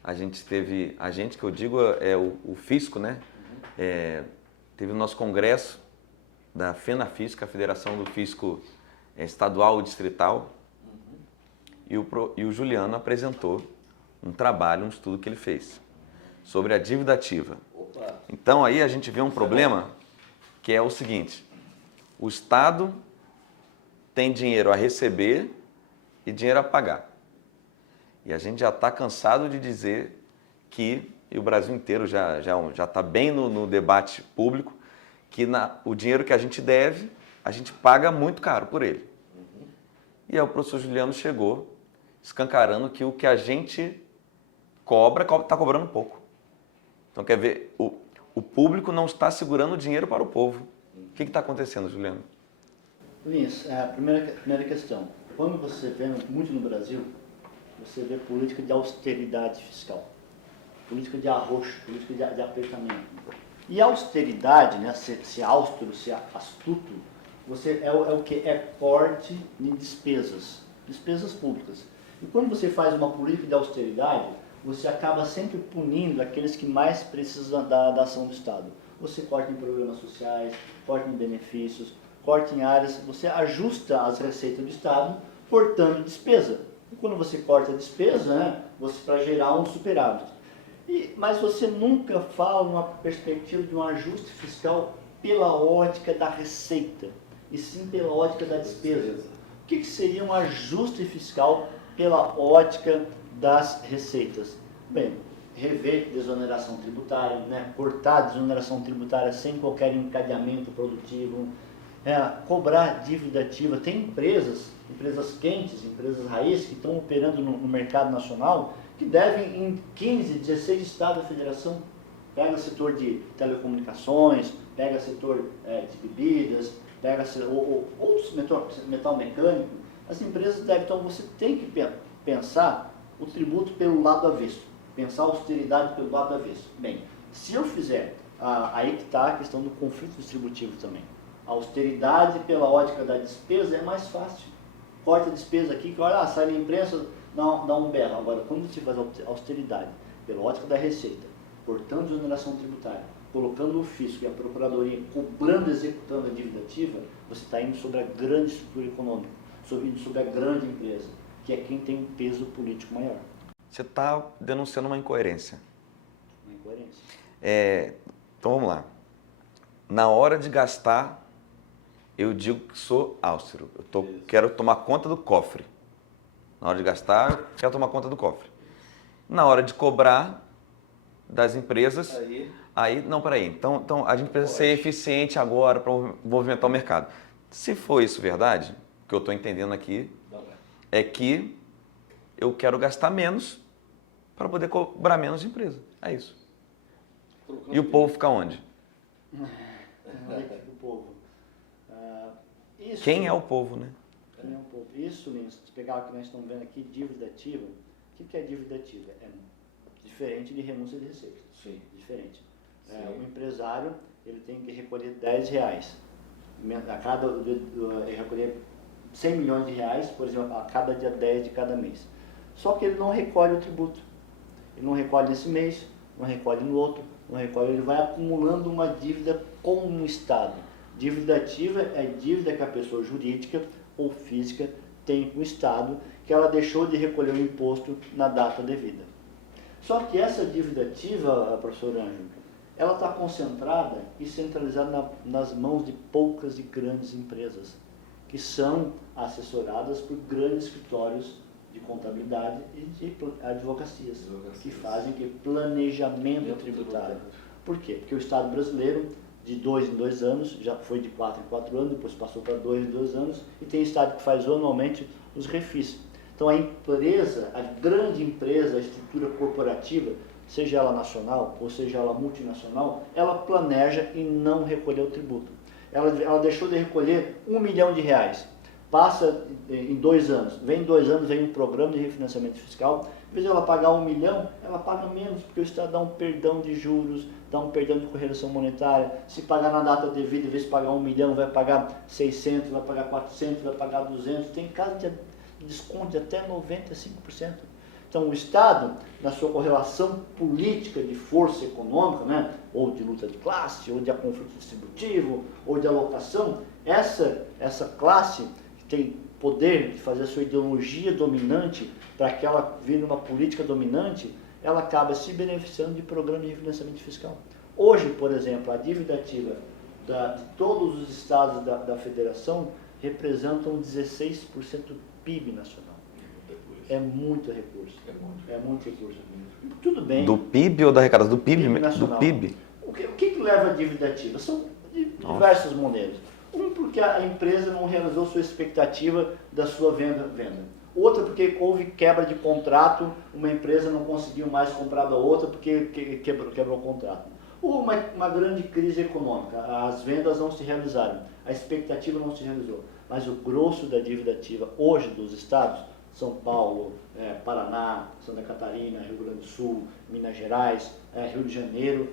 a gente teve, que eu digo é o fisco, né? Teve o nosso congresso da FENAFISCO, a Federação do Fisco Estadual e Distrital, e o Juliano apresentou um trabalho, um estudo que ele fez sobre a dívida ativa. Opa. Então aí a gente vê um problema que é o seguinte: o Estado tem dinheiro a receber e dinheiro a pagar. E a gente já está cansado de dizer que, e o Brasil inteiro já está bem no debate público, que o dinheiro que a gente deve, a gente paga muito caro por ele. E aí o professor Juliano chegou escancarando que o que a gente cobra, está cobrando pouco. Então, quer ver, o público não está segurando dinheiro para o povo. O que está acontecendo, Juliano? Luiz, a primeira questão. Quando você vê muito no Brasil, você vê política de austeridade fiscal, política de arroxo, política de apertamento. E a austeridade, né, ser austero, ser astuto, você é o que? É corte em despesas públicas. E quando você faz uma política de austeridade, você acaba sempre punindo aqueles que mais precisam da ação do Estado. Você corta em programas sociais, corta em benefícios, corta em áreas, você ajusta as receitas do Estado, cortando despesa. E quando você corta a despesa, né, para gerar um superávit. Mas você nunca fala numa perspectiva de um ajuste fiscal pela ótica da receita, e sim pela ótica da despesa. O que seria um ajuste fiscal pela ótica das receitas? Bem, rever desoneração tributária, né? Cortar a desoneração tributária sem qualquer encadeamento produtivo, cobrar dívida ativa. Tem empresas quentes, empresas raiz que estão operando no mercado nacional que devem em 15, 16 estados da federação. Pega o setor de telecomunicações, pega o setor de bebidas, pega outros metal mecânico. As empresas devem, então você tem que pensar o tributo pelo lado avesso, pensar a austeridade pelo lado avesso. Bem, se eu fizer, aí que está a questão do conflito distributivo também. A austeridade pela ótica da despesa é mais fácil. Corta a despesa aqui, que olha, sai na imprensa, dá um berro. Agora, quando você faz austeridade pela ótica da receita, cortando a desoneração tributária, colocando o fisco e a procuradoria cobrando e executando a dívida ativa, você está indo sobre a grande estrutura econômica, indo sobre a grande empresa, que é quem tem um peso político maior. Você está denunciando uma incoerência. Uma incoerência. Então vamos lá. Na hora de gastar, eu digo que sou austero. Quero tomar conta do cofre. Na hora de gastar, eu quero tomar conta do cofre. Na hora de cobrar das empresas, aí não, peraí. Então a gente precisa ser eficiente agora para movimentar o mercado. Se for isso verdade, o que eu estou entendendo aqui é que eu quero gastar menos para poder cobrar menos de empresa. É isso. E o povo fica onde? Onde é que fica o povo? Isso, Quem é o povo, né? quem é o povo? Isso, Lino, se pegar o que nós estamos vendo aqui, dívida ativa, o que é dívida ativa? É diferente de renúncia de receita. Sim. Diferente. Sim. O empresário, ele tem que recolher R$10. A cada, recolher 100 milhões de reais, por exemplo, a cada dia 10 de cada mês. Só que ele não recolhe o tributo. Ele não recolhe nesse mês, não recolhe no outro, não recolhe, ele vai acumulando uma dívida com o Estado. Dívida ativa é dívida que a pessoa jurídica ou física tem com o Estado, que ela deixou de recolher o imposto na data devida. Só que essa dívida ativa, professor Ângelo, ela está concentrada e centralizada nas mãos de poucas e grandes empresas, que são assessoradas por grandes escritórios de contabilidade e de advocacias, que fazem planejamento tributário. Por quê? Porque o Estado brasileiro, de 2 em 2 anos, já foi de 4 em 4 anos, depois passou para 2 em 2 anos, e tem Estado que faz anualmente os refis. Então a empresa, a grande empresa, a estrutura corporativa, seja ela nacional ou seja ela multinacional, ela planeja e não recolher o tributo. Ela deixou de recolher R$1 milhão, passa em 2 anos, vem 2 anos, vem um programa de refinanciamento fiscal, em vez de ela pagar R$1 milhão, ela paga menos, porque o Estado dá um perdão de juros, dá um perdão de correção monetária. Se pagar na data devida, em vez de pagar R$1 milhão, vai pagar 600, vai pagar 400, vai pagar 200, tem caso de desconto de até 95%. Então, o Estado, na sua correlação política de força econômica, né, ou de luta de classe, ou de conflito distributivo, ou de alocação, essa classe que tem poder de fazer a sua ideologia dominante para que ela vire uma política dominante, ela acaba se beneficiando de programas de refinanciamento fiscal. Hoje, por exemplo, a dívida ativa de todos os estados da federação representam 16% do PIB nacional. É muito recurso. É muito recurso. Tudo bem. Do PIB ou da arrecadação? Do PIB? PIB Do nacional. PIB? O que leva a dívida ativa? São diversas maneiras. Um, porque a empresa não realizou sua expectativa da sua venda. Outra, porque houve quebra de contrato, uma empresa não conseguiu mais comprar da outra porque quebrou o contrato. Ou uma grande crise econômica, as vendas não se realizaram, a expectativa não se realizou. Mas o grosso da dívida ativa hoje dos estados, São Paulo, Paraná, Santa Catarina, Rio Grande do Sul, Minas Gerais, Rio de Janeiro,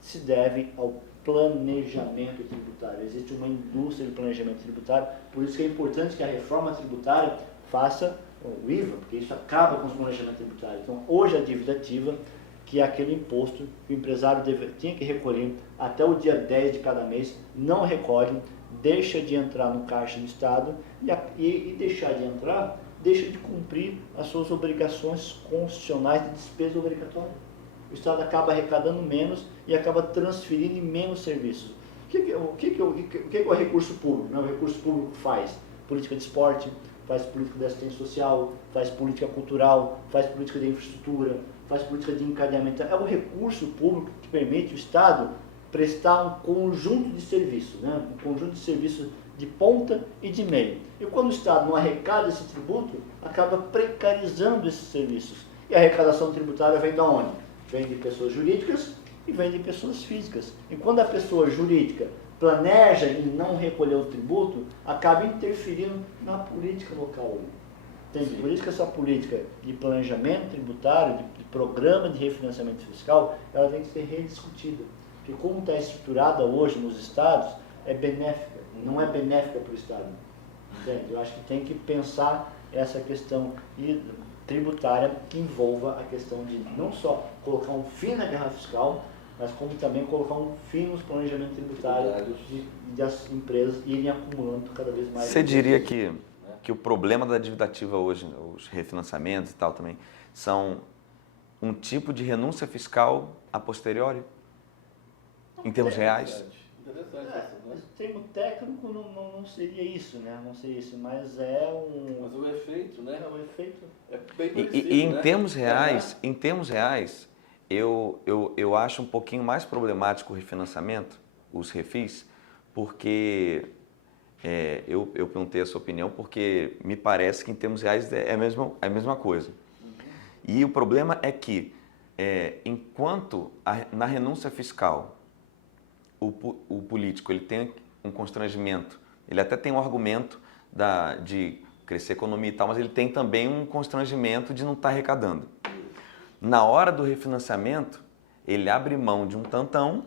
se deve ao planejamento tributário. Existe uma indústria de planejamento tributário, por isso que é importante que a reforma tributária faça o IVA, porque isso acaba com os planejamentos tributários. Então, hoje a dívida ativa, que é aquele imposto que o empresário tinha que recolher até o dia 10 de cada mês, não recolhe, deixa de entrar no caixa do Estado e deixar de entrar, deixa de cumprir as suas obrigações constitucionais de despesa obrigatória. O Estado acaba arrecadando menos e acaba transferindo em menos serviços. O que é o recurso público? O recurso público faz política de esporte, faz política de assistência social, faz política cultural, faz política de infraestrutura, faz política de encadeamento. É o recurso público que permite o Estado prestar um conjunto de serviços, um conjunto de serviços de ponta e de meio. E quando o Estado não arrecada esse tributo, acaba precarizando esses serviços. E a arrecadação tributária vem de onde? Vem de pessoas jurídicas e vem de pessoas físicas. E quando a pessoa jurídica planeja em não recolher o tributo, acaba interferindo na política local. Entende? Por isso que essa política de planejamento tributário, de programa de refinanciamento fiscal, ela tem que ser rediscutida. Porque como está estruturada hoje nos estados, é benéfica, não é benéfica para o Estado. Entende? Eu acho que tem que pensar essa questão tributária que envolva a questão de não só colocar um fim na guerra fiscal, mas como também colocar um fim nos planejamentos tributários de as empresas irem acumulando cada vez mais. Você diria que o problema da dívida ativa hoje, os refinanciamentos e tal também, são um tipo de renúncia fiscal a posteriori? Em termos reais? Mas o termo técnico não seria isso, né? Não seria isso, mas é um... Mas o efeito, né? É o efeito. É bem parecido, E em né? termos reais, eu acho um pouquinho mais problemático o refinanciamento, os refis, porque eu perguntei a sua opinião, porque me parece que em termos reais é a mesma coisa. E o problema é que enquanto na renúncia fiscal o político ele tem um constrangimento, ele até tem um argumento de crescer a economia e tal, mas ele tem também um constrangimento de não estar arrecadando. Na hora do refinanciamento, ele abre mão de um tantão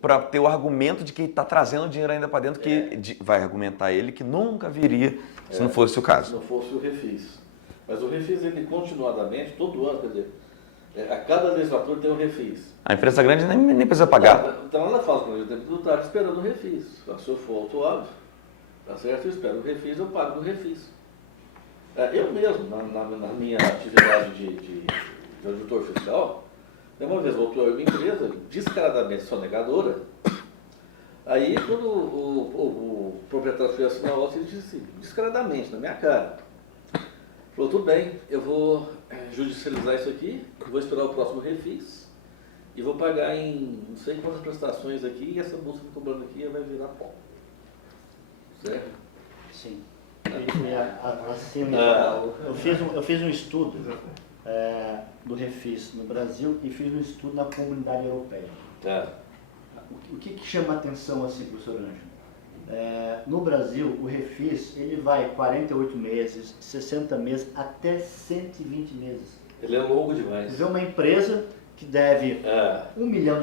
para ter o argumento de que está trazendo dinheiro ainda para dentro, que vai argumentar ele que nunca viria se não fosse o caso. Se não fosse o refis. Mas o refis, ele continuadamente, todo ano, quer dizer, a cada legislatura tem um refis. A empresa grande nem precisa pagar. Então ela fala com o tempo do tarde esperando o refis. Se eu for autuado, tá certo? Eu espero o refis, eu pago o refis. Eu mesmo, na minha atividade de auditor fiscal, uma vez voltou a minha empresa, descaradamente sonegadora. Aí, quando o proprietário foi assinar a outra, ele disse assim, descaradamente, na minha cara. Falou, tudo bem, eu vou judicializar isso aqui, vou esperar o próximo refis e vou pagar em não sei quantas prestações aqui e essa bolsa que eu estou cobrando aqui vai virar pó. Certo? Sim. Eu fiz um estudo do refis no Brasil e fiz um estudo na comunidade europeia. O que chama a atenção assim, professor Ângelo? No Brasil, o refis ele vai 48 meses, 60 meses, até 120 meses. Ele é longo demais. Quer dizer, uma empresa que deve R$1 milhão,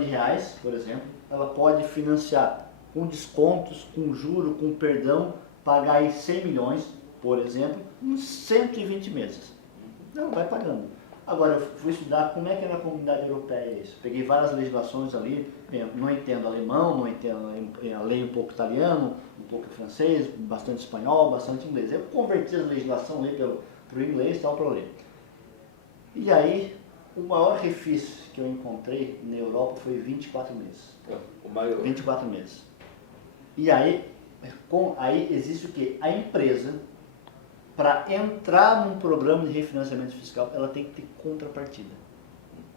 por exemplo, ela pode financiar com descontos, com juro, com perdão, pagar aí 100 milhões, por exemplo, em 120 meses. Ela vai pagando. Agora, eu fui estudar como é que é na comunidade europeia isso. Peguei várias legislações ali, não entendo alemão, não entendo, leio um pouco italiano, um pouco francês, bastante espanhol, bastante inglês. Eu converti a legislação ali para o inglês e tal para ler. E aí, o maior refis que eu encontrei na Europa foi 24 meses. O maior. 24 meses. E aí existe o quê? A empresa, para entrar num programa de refinanciamento fiscal, ela tem que ter contrapartida.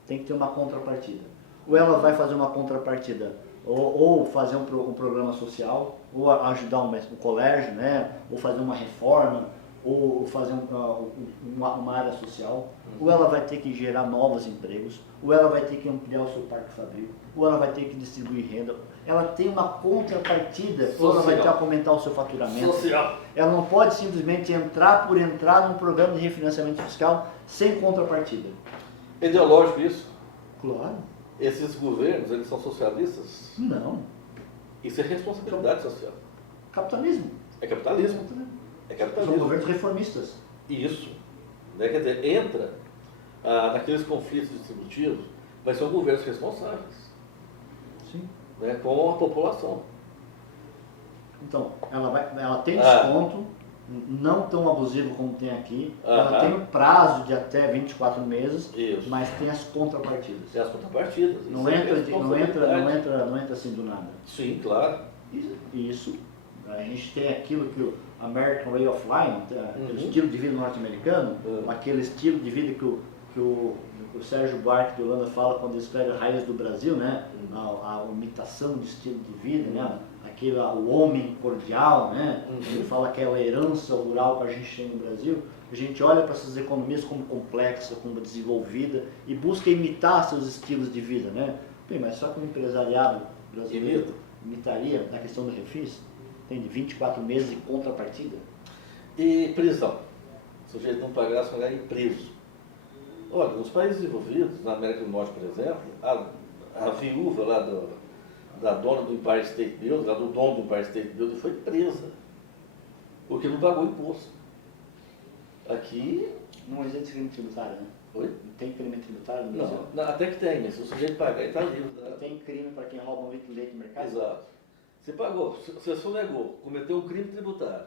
Tem que ter uma contrapartida. Ou ela vai fazer uma contrapartida, ou fazer um programa social, ou ajudar um colégio, né? Ou fazer uma reforma, ou fazer uma área social, ou ela vai ter que gerar novos empregos, ou ela vai ter que ampliar o seu parque fabril, ou ela vai ter que distribuir renda. Ela tem uma contrapartida, social. Ou ela vai ter que aumentar o seu faturamento. Social. Ela não pode simplesmente entrar por entrar num programa de refinanciamento fiscal sem contrapartida. É ideológico isso? Claro. Esses governos, eles são socialistas? Não. Isso é responsabilidade social. Capitalismo. É capitalismo. É capitalismo. São governos reformistas. Isso. Né? Quer dizer, entra naqueles conflitos distributivos, mas são governos responsáveis. Sim. Né? Com a população. Então, ela tem desconto, não tão abusivo como tem aqui. Ela tem um prazo de até 24 meses, isso. Mas tem as contrapartidas. Tem as contrapartidas. Não entra assim do nada. Sim, claro. Isso. A gente tem aquilo que o American Way of Life, o estilo de vida norte-americano, aquele estilo de vida que o Sérgio Buarque de Holanda fala quando ele escreve Raízes do Brasil, né? A imitação de estilo de vida, né? O homem cordial, né? Ele fala aquela herança rural que a gente tem no Brasil. A gente olha para essas economias como complexa, como desenvolvida e busca imitar seus estilos de vida, né? Bem, mas só que o empresariado brasileiro imitaria na questão do refis? Tem de 24 meses de contrapartida. E prisão. O sujeito não pagar, se pagar e preso. Olha, nos países desenvolvidos, na América do Norte, por exemplo, a viúva lá da dona do Empire State Building, lá do dono do Empire State Building, foi presa. Porque não pagou imposto. Aqui... Não existe crime tributário, né? Oi? Não tem crime tributário no Brasil? Não, até que tem, mas se o sujeito pagar, ele está livre. Não tem crime para quem rouba um litro de leite no mercado? Exato. Você pagou, você sonegou, cometeu um crime tributário,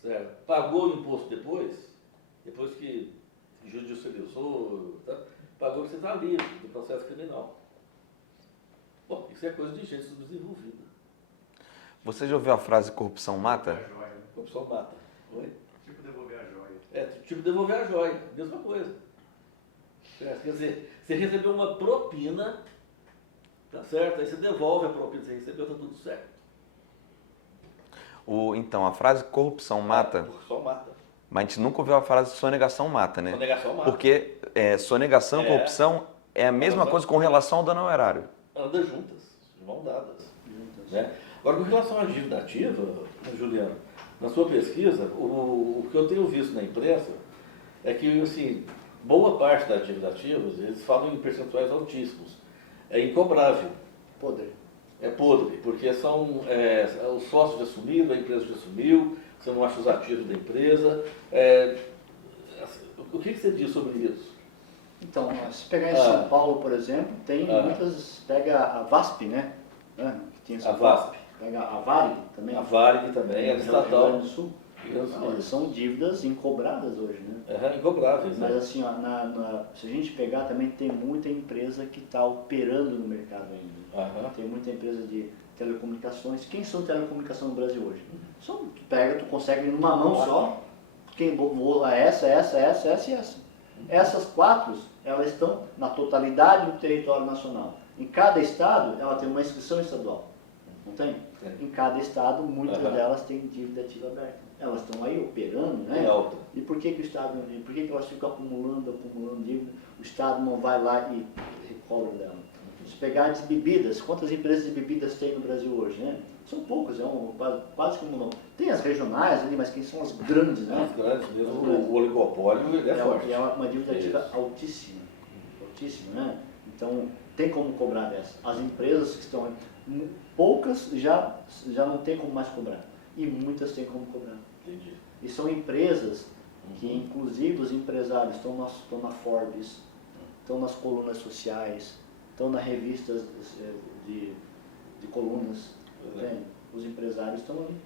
certo? Pagou o imposto depois que judicializou, tá? Pagou que você está livre do processo criminal. Bom, isso é coisa de gente subdesenvolvida. Você já ouviu a frase corrupção mata? Corrupção mata. Oi? Tipo devolver a joia. Tipo devolver a joia, mesma coisa. Certo? Quer dizer, você recebeu uma propina, tá certo? Aí você devolve a propina que você recebeu, tá tudo certo. Então, a frase corrupção mata, Corrupção mata. mas a gente nunca ouviu a frase sonegação mata, né? Sonegação mata. Porque sonegação e corrupção é a mesma coisa com relação ao dano ao erário. Anda juntas, de mão dadas. Né? Agora, com relação à dívida ativa, Juliano, na sua pesquisa, o que eu tenho visto na imprensa é que, assim, boa parte das dívidas ativas, eles falam em percentuais altíssimos. É incobrável. Podre. É podre, porque são os sócios já assumiram, a empresa já assumiu, você não acha os ativos da empresa. O que você diz sobre isso? Então, se pegar em São Paulo, por exemplo, tem muitas... Pega a VASP, né? Que tinha em São Paulo. VASP. Pega a Varig também. A Varig também, é estatal. Rio Grande do Sul. São dívidas incobradas hoje, né? Incobráveis, né? Mas assim, ó, se a gente pegar, também tem muita empresa que está operando no mercado ainda. Tem muita empresa de telecomunicações. Quem são telecomunicações no Brasil hoje? Tu consegue numa mão só, quem voa essa e essa. Essas 4, elas estão na totalidade do território nacional. Em cada estado, ela tem uma inscrição estadual. Não tem? Em cada estado, muitas delas têm dívida ativa aberta. Elas estão aí operando, né? E por que o Estado, por que elas ficam acumulando dívida? O Estado não vai lá e recobra dela. Se pegar de bebidas, quantas empresas de bebidas tem no Brasil hoje, né? São poucas, quase como não. Tem as regionais ali, mas quem são as grandes, né? As grandes mesmo, o oligopólio ele é forte. E é uma dívida ativa altíssima, né? Então, tem como cobrar dessa. As empresas que estão, poucas já não tem como mais cobrar. E muitas têm como cobrar. Entendi. E são empresas que, inclusive, os empresários estão na Forbes, estão nas colunas sociais, estão nas revistas de colunas. Os empresários estão ali.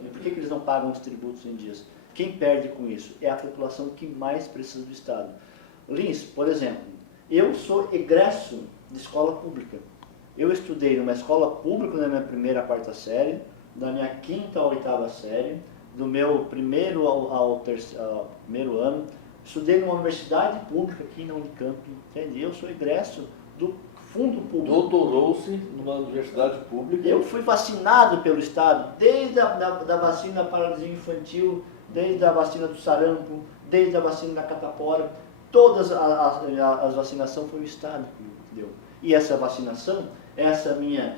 E por que eles não pagam os tributos em dias? Quem perde com isso é a população que mais precisa do Estado. Lins, por exemplo, eu sou egresso de escola pública. Eu estudei numa escola pública na minha primeira à quarta série, da minha quinta à oitava série, do meu primeiro ao primeiro ano. Estudei numa universidade pública aqui na Unicamp, entende? Eu sou egresso do fundo público. Doutorou-se numa universidade pública. Eu fui vacinado pelo Estado, desde da vacina da paralisia infantil, desde a vacina do sarampo, desde a vacina da catapora. Todas as vacinações foi o Estado que deu. E essa vacinação,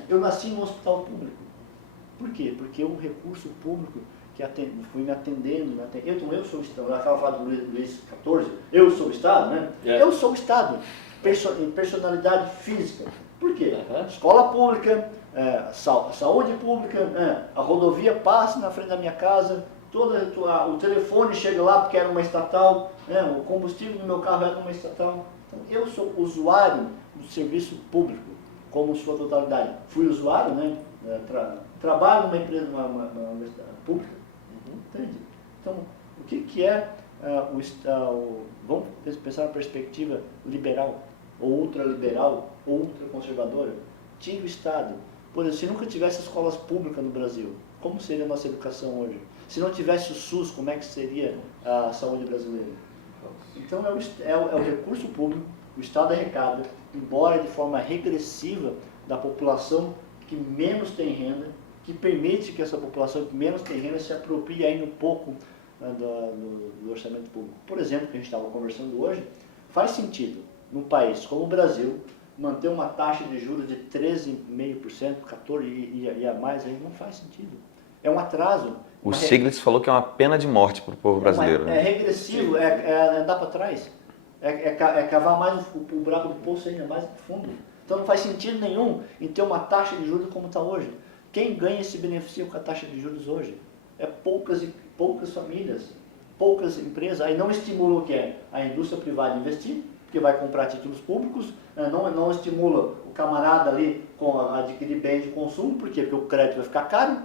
eu nasci no hospital público. Por quê? Porque o recurso público que fui me atendendo. Eu sou o Estado, eu estava falando do Luiz XIV, eu sou o Estado, né? Eu sou o Estado, personalidade física. Por quê? Escola pública, saúde pública, a rodovia passa na frente da minha casa, o telefone chega lá porque era uma estatal, o combustível do meu carro era uma estatal. Então, eu sou usuário do serviço público, como sua totalidade. Fui usuário, né? Trabalho numa empresa, numa universidade pública. Entende? Então, o que é vamos pensar na perspectiva liberal, ou ultraliberal, ou ultraconservadora? Tira o Estado. Por exemplo, se nunca tivesse escolas públicas no Brasil, como seria a nossa educação hoje? Se não tivesse o SUS, como é que seria a saúde brasileira? Então, é o recurso público, o Estado arrecada, embora de forma regressiva da população que menos tem renda, que permite que essa população que menos tem renda se aproprie ainda um pouco do orçamento público. Por exemplo, que a gente estava conversando hoje, faz sentido, num país como o Brasil, manter uma taxa de juros de 13,5%, 14% e a mais, aí não faz sentido. É um atraso. O Stiglitz falou que é uma pena de morte para o povo brasileiro. É regressivo, é andar para trás. É cavar mais o buraco do poço ainda mais fundo. Então não faz sentido nenhum em ter uma taxa de juros como está hoje. Quem ganha e se beneficia com a taxa de juros hoje? É poucas famílias, poucas empresas. Aí não estimula o que é a indústria privada investir, porque vai comprar títulos públicos, não estimula o camarada ali a adquirir bens de consumo, por quê? Porque o crédito vai ficar caro.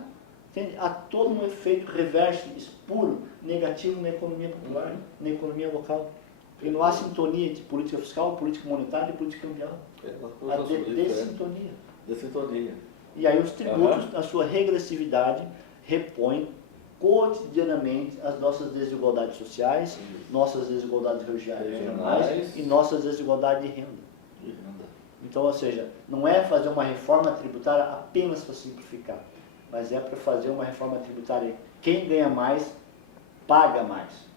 Entende? Há todo um efeito reverso, espuro, negativo na economia popular, na economia local. Porque não há sintonia entre política fiscal, política monetária e política cambial. Há dessintonia. Dessintonia. E aí os tributos, na sua regressividade, repõem cotidianamente as nossas desigualdades sociais, nossas desigualdades regionais e nossas desigualdades de renda. Então, ou seja, não é fazer uma reforma tributária apenas para simplificar, mas é para fazer uma reforma tributária. Quem ganha mais, paga mais.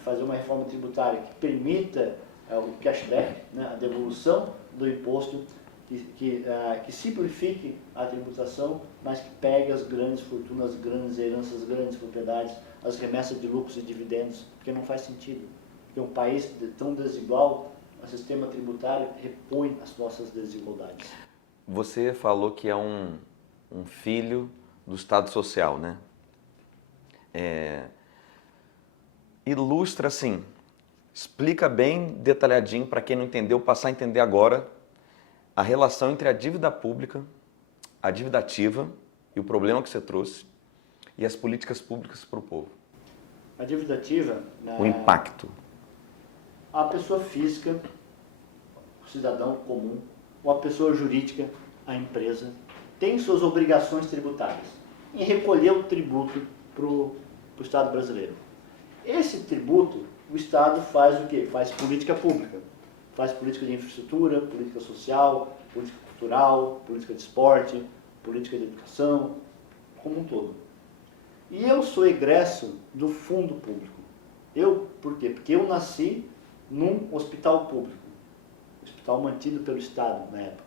Fazer uma reforma tributária que permita o cashback, né, a devolução do imposto, que simplifique a tributação, mas que pegue as grandes fortunas, as grandes heranças, as grandes propriedades, as remessas de lucros e dividendos, porque não faz sentido. Porque um país tão desigual, o sistema tributário repõe as nossas desigualdades. Você falou que é um filho do Estado Social, né? Ilustra assim, explica bem detalhadinho para quem não entendeu, passar a entender agora a relação entre a dívida pública, a dívida ativa e o problema que você trouxe e as políticas públicas para o povo. A dívida ativa... O impacto. A pessoa física, o cidadão comum, ou a pessoa jurídica, a empresa, tem suas obrigações tributárias em recolher o tributo para o Estado brasileiro. Esse tributo, o Estado faz o quê? Faz política pública. Faz política de infraestrutura, política social, política cultural, política de esporte, política de educação, como um todo. E eu sou egresso do fundo público. Por quê? Porque eu nasci num hospital público, hospital mantido pelo Estado na época,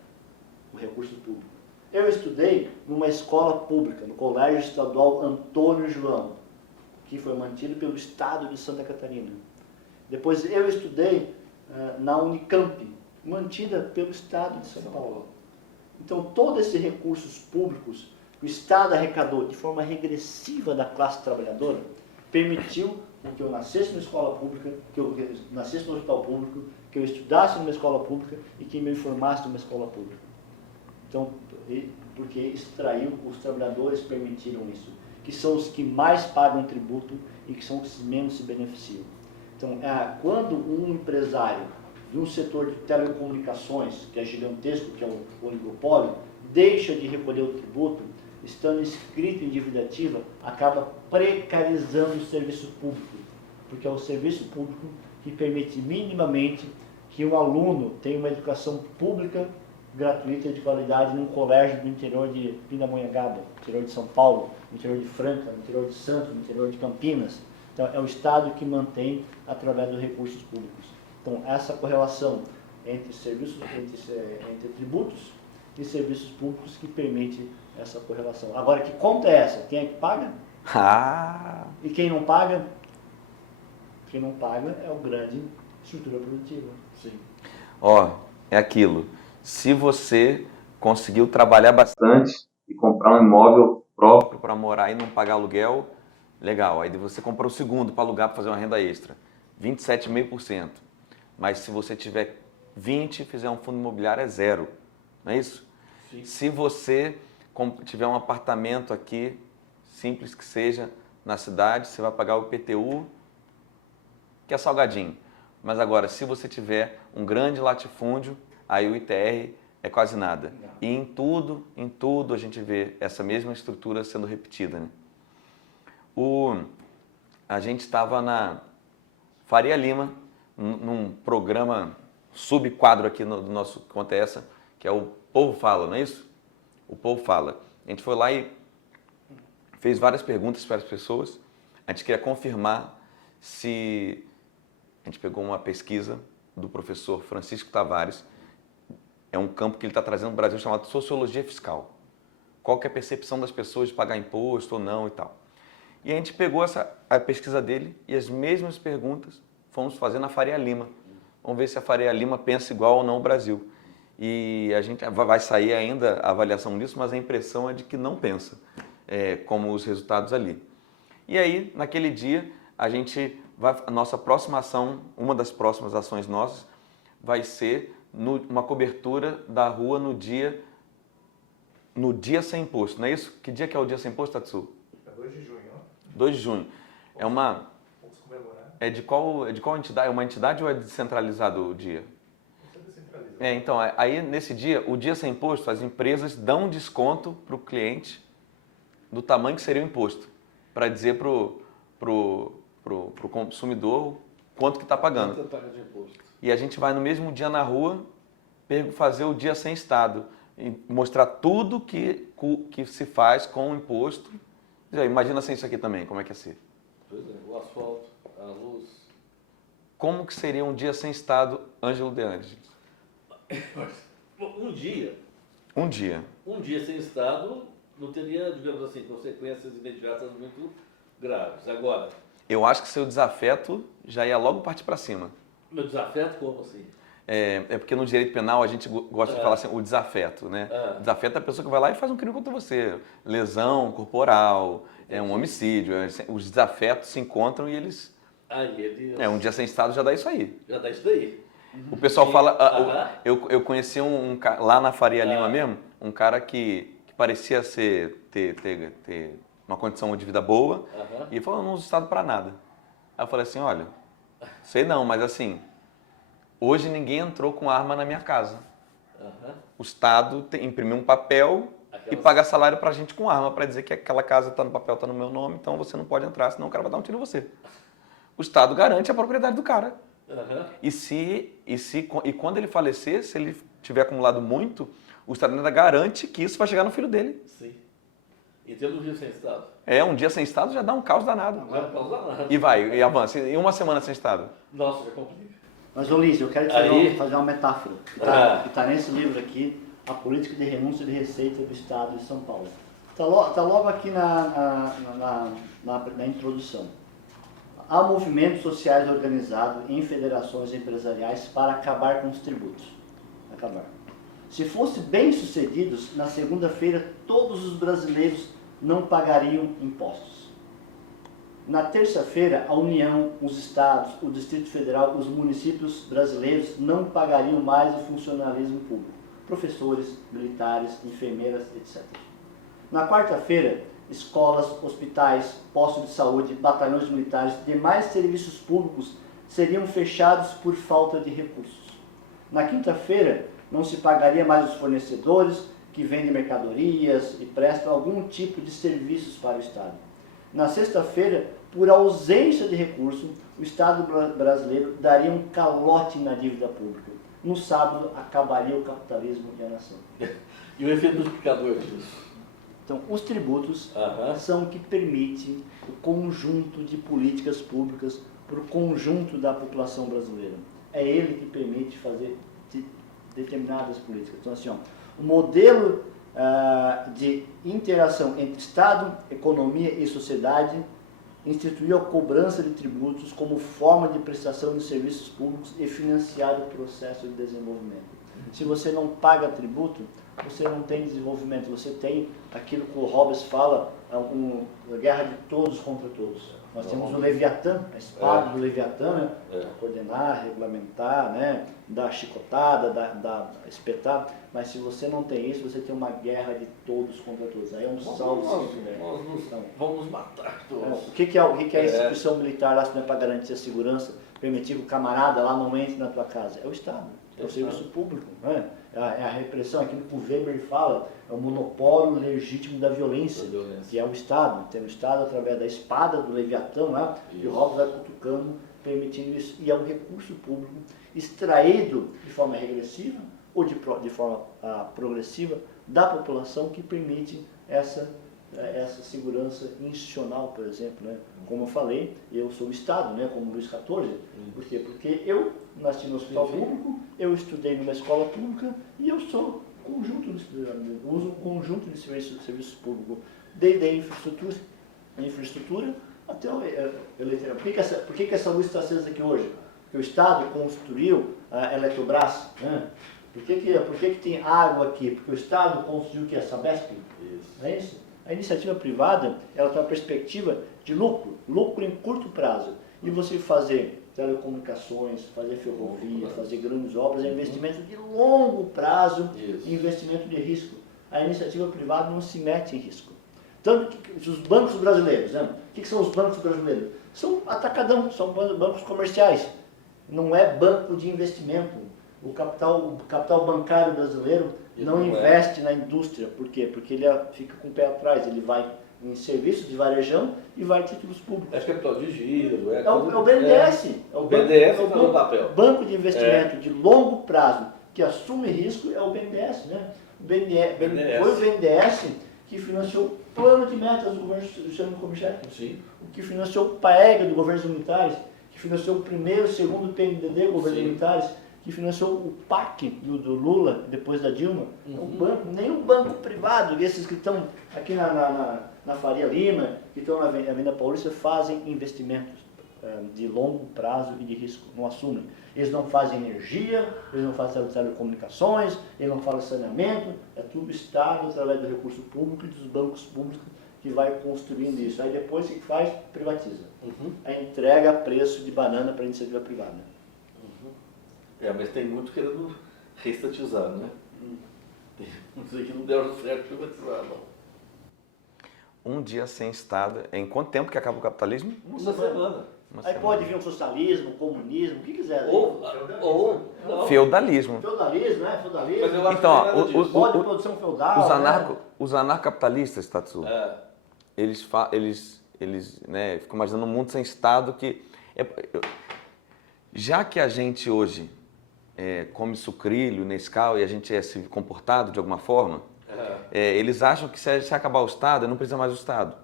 com recursos públicos. Eu estudei numa escola pública, no Colégio Estadual Antônio João, que foi mantido pelo Estado de Santa Catarina. Depois eu estudei na Unicamp, mantida pelo Estado de São Paulo. Então, todos esses recursos públicos que o Estado arrecadou de forma regressiva da classe trabalhadora, permitiu que eu nascesse numa escola pública, que eu nascesse no hospital público, que eu estudasse numa escola pública e que me informasse numa escola pública. Então, porque extraiu, os trabalhadores permitiram isso, que são os que mais pagam tributo e que são os que menos se beneficiam. Então, quando um empresário de um setor de telecomunicações, que é gigantesco, que é o oligopólio, deixa de recolher o tributo, estando inscrito em dívida ativa, acaba precarizando o serviço público, porque é o serviço público que permite minimamente que um aluno tenha uma educação pública gratuita e de qualidade num colégio do interior de Pindamonhangaba, no interior de São Paulo, no interior de Franca, no interior de Santos, no interior de Campinas. Então, é o Estado que mantém através dos recursos públicos. Então, essa correlação entre tributos e serviços públicos que permite essa correlação. Agora, que conta é essa? Quem é que paga? E quem não paga? Quem não paga é o grande estrutura produtiva. Sim. É aquilo. Se você conseguiu trabalhar bastante e comprar um imóvel próprio para morar e não pagar aluguel, legal. Aí você comprou o segundo para alugar, para fazer uma renda extra, 27,5%. Mas se você tiver 20 e fizer um fundo imobiliário, é zero. Não é isso? Sim. Se você tiver um apartamento aqui, simples que seja, na cidade, você vai pagar o IPTU, que é salgadinho. Mas agora, se você tiver um grande latifúndio, aí o ITR é quase nada. E em tudo a gente vê essa mesma estrutura sendo repetida, né? A gente estava na Faria Lima, num programa subquadro aqui do nosso Conta Essa, que é o Povo Fala, não é isso? O Povo Fala. A gente foi lá e fez várias perguntas para as pessoas. A gente queria confirmar se... A gente pegou uma pesquisa do professor Francisco Tavares. É um campo que ele está trazendo no Brasil chamado Sociologia Fiscal. Qual que é a percepção das pessoas de pagar imposto ou não e tal. E a gente pegou a pesquisa dele e as mesmas perguntas fomos fazer na Faria Lima. Vamos ver se a Faria Lima pensa igual ou não o Brasil. E a gente vai sair ainda a avaliação disso, mas a impressão é de que não pensa, como os resultados ali. E aí, naquele dia, a nossa próxima ação, uma das próximas ações nossas, vai ser uma cobertura da rua no dia sem imposto, não é isso? Que dia que é o dia sem imposto, Tatsu? É 2 de junho, ó. 2 de junho. Vamos comemorar. É de qual entidade? É uma entidade ou é descentralizado o dia? É descentralizado. Então, aí nesse dia, o dia sem imposto, as empresas dão desconto para o cliente do tamanho que seria o imposto, para dizer para o consumidor quanto que está pagando. Quanto paga de imposto? E a gente vai no mesmo dia na rua fazer o dia sem estado e mostrar tudo que se faz com o imposto. Imagina sem isso aqui também, como é que ia ser? Pois é, o asfalto, a luz. como que seria um dia sem Estado, Ângelo De Angelis? Um dia Um dia. sem Estado não teria, digamos assim, consequências imediatas muito graves. Agora, Eu acho que seu desafeto já ia logo partir para cima. meu desafeto, como assim? É porque no direito penal a gente gosta de falar assim, o desafeto, né? Desafeto é a pessoa que vai lá e faz um crime contra você. Lesão corporal, um homicídio. Os desafetos se encontram e eles... Aí ele um dia sem Estado já dá isso aí. já dá isso daí. O pessoal Sim. fala... eu conheci um cara, lá na Faria Lima mesmo, um cara que parecia ter uma condição de vida boa e falou, eu não uso Estado para nada. Aí eu falei assim, olha, sei não, mas assim, hoje ninguém entrou com arma na minha casa. O Estado imprimiu um papel e paga salário pra gente com arma, para dizer que aquela casa está no papel, está no meu nome, então você não pode entrar, senão o cara vai dar um tiro em você. O Estado garante a propriedade do cara. E quando ele falecer, se ele tiver acumulado muito, o Estado ainda garante que isso vai chegar no filho dele. Sim. E tendo um dia sem Estado? Um dia sem Estado já dá um caos danado. Não é um caos danado. E avança. E uma semana sem Estado? Nossa, já complica. Mas, Ulisses, eu quero fazer uma metáfora, que está nesse livro aqui, A Política de Renúncia de Receita do Estado de São Paulo. Está logo aqui na introdução. Há movimentos sociais organizados em federações empresariais para acabar com os tributos. Se fossem bem-sucedidos, na segunda-feira todos os brasileiros não pagariam impostos. Na terça-feira, a União, os estados, o Distrito Federal, os municípios brasileiros não pagariam mais o funcionalismo público. Professores, militares, enfermeiras, etc. Na quarta-feira, escolas, hospitais, postos de saúde, batalhões militares e demais serviços públicos seriam fechados por falta de recursos. Na quinta-feira, não se pagaria mais os fornecedores que vendem mercadorias e prestam algum tipo de serviços para o Estado. Na sexta-feira, por ausência de recursos, o Estado brasileiro daria um calote na dívida pública. No sábado, acabaria o capitalismo e a nação. E o efeito multiplicador disso? Então, os tributos são o que permitem o conjunto de políticas públicas para o conjunto da população brasileira. É ele que permite fazer determinadas políticas. Então, assim, o modelo de interação entre Estado, economia e sociedade instituiu a cobrança de tributos como forma de prestação de serviços públicos e financiar o processo de desenvolvimento. Se você não paga tributo, você não tem desenvolvimento, você tem aquilo que o Hobbes fala, uma guerra de todos contra todos. Nós temos o Leviatã, a espada do Leviatã, né? Para coordenar, regulamentar, né? Dar chicotada, dar espetar, mas se você não tem isso, você tem uma guerra de todos contra todos. Aí é um salto. Vamos matar todos. O que é a instituição militar lá, se não é para garantir a segurança, permitir que o camarada lá não entre na tua casa? É o Estado, é o serviço público, né? É a repressão, aquilo que o Weber fala, é o monopólio legítimo da violência, que é o Estado. Tem o Estado através da espada do Leviatã lá, e o Hobbes vai cutucando, permitindo isso. E é um recurso público extraído de forma regressiva ou de forma progressiva da população que permite essa segurança institucional, por exemplo, né? Como eu falei, eu sou o Estado, né? Como Luís XIV. Por quê? Porque eu nasci no hospital público, eu estudei numa escola pública e eu sou conjunto uso um conjunto de serviços públicos, desde a infraestrutura até o eletricidade. Por que essa luz está acesa aqui hoje? Porque o Estado construiu a Eletrobras, né? Por que tem água aqui? Porque o Estado construiu o que? A Sabesp? Não é isso? A iniciativa privada, ela tem uma perspectiva de lucro em curto prazo. E você fazer telecomunicações, fazer ferrovia, fazer grandes obras, é investimento de longo prazo, investimento de risco. A iniciativa privada não se mete em risco. Tanto que os bancos brasileiros, né? O que são os bancos brasileiros? São atacadão, são bancos comerciais. Não é banco de investimento. O capital bancário brasileiro não investe na indústria. Por quê? Porque ele fica com o pé atrás, ele vai em serviços de varejão e vai em títulos públicos. É capital de giro. É o BNDES. O BNDES está no papel. Banco de investimento de longo prazo que assume risco é o BNDES. Né? Foi o BNDES que financiou o plano de metas do governo Luciano Kubitschek, o que financiou o PAEG do governo militares, que que financiou o primeiro e o segundo PMDD, governos militares, que financiou o PAC do Lula, depois da Dilma. Nenhum banco privado, esses que estão aqui na Faria Lima, que estão na Avenida Paulista, fazem investimentos de longo prazo e de risco, não assumem. Eles não fazem energia, eles não fazem telecomunicações, eles não fazem saneamento, é tudo Estado através do recurso público e dos bancos públicos que vai construindo isso. Aí depois o que faz? Privatiza. Aí entrega a preço de banana para a iniciativa privada. Mas tem muito querendo reestatizar, né? Tem muitos aí que não deram certo privatizar, não. Um dia sem Estado. Em quanto tempo que acaba o capitalismo? Uma semana. Aí pode vir um socialismo, comunismo, o que quiser. Ou não. Feudalismo. Feudalismo, né? Feudalismo. Mas eu acho Então, que não é nada disso. Modo de produção feudal. Os anarcapitalistas, Tatsu, É. eles né, ficam imaginando um mundo sem Estado que... já que a gente hoje come sucrilho, Nescau e a gente é se comportado de alguma forma, eles acham que se acabar o Estado, não precisa mais do Estado.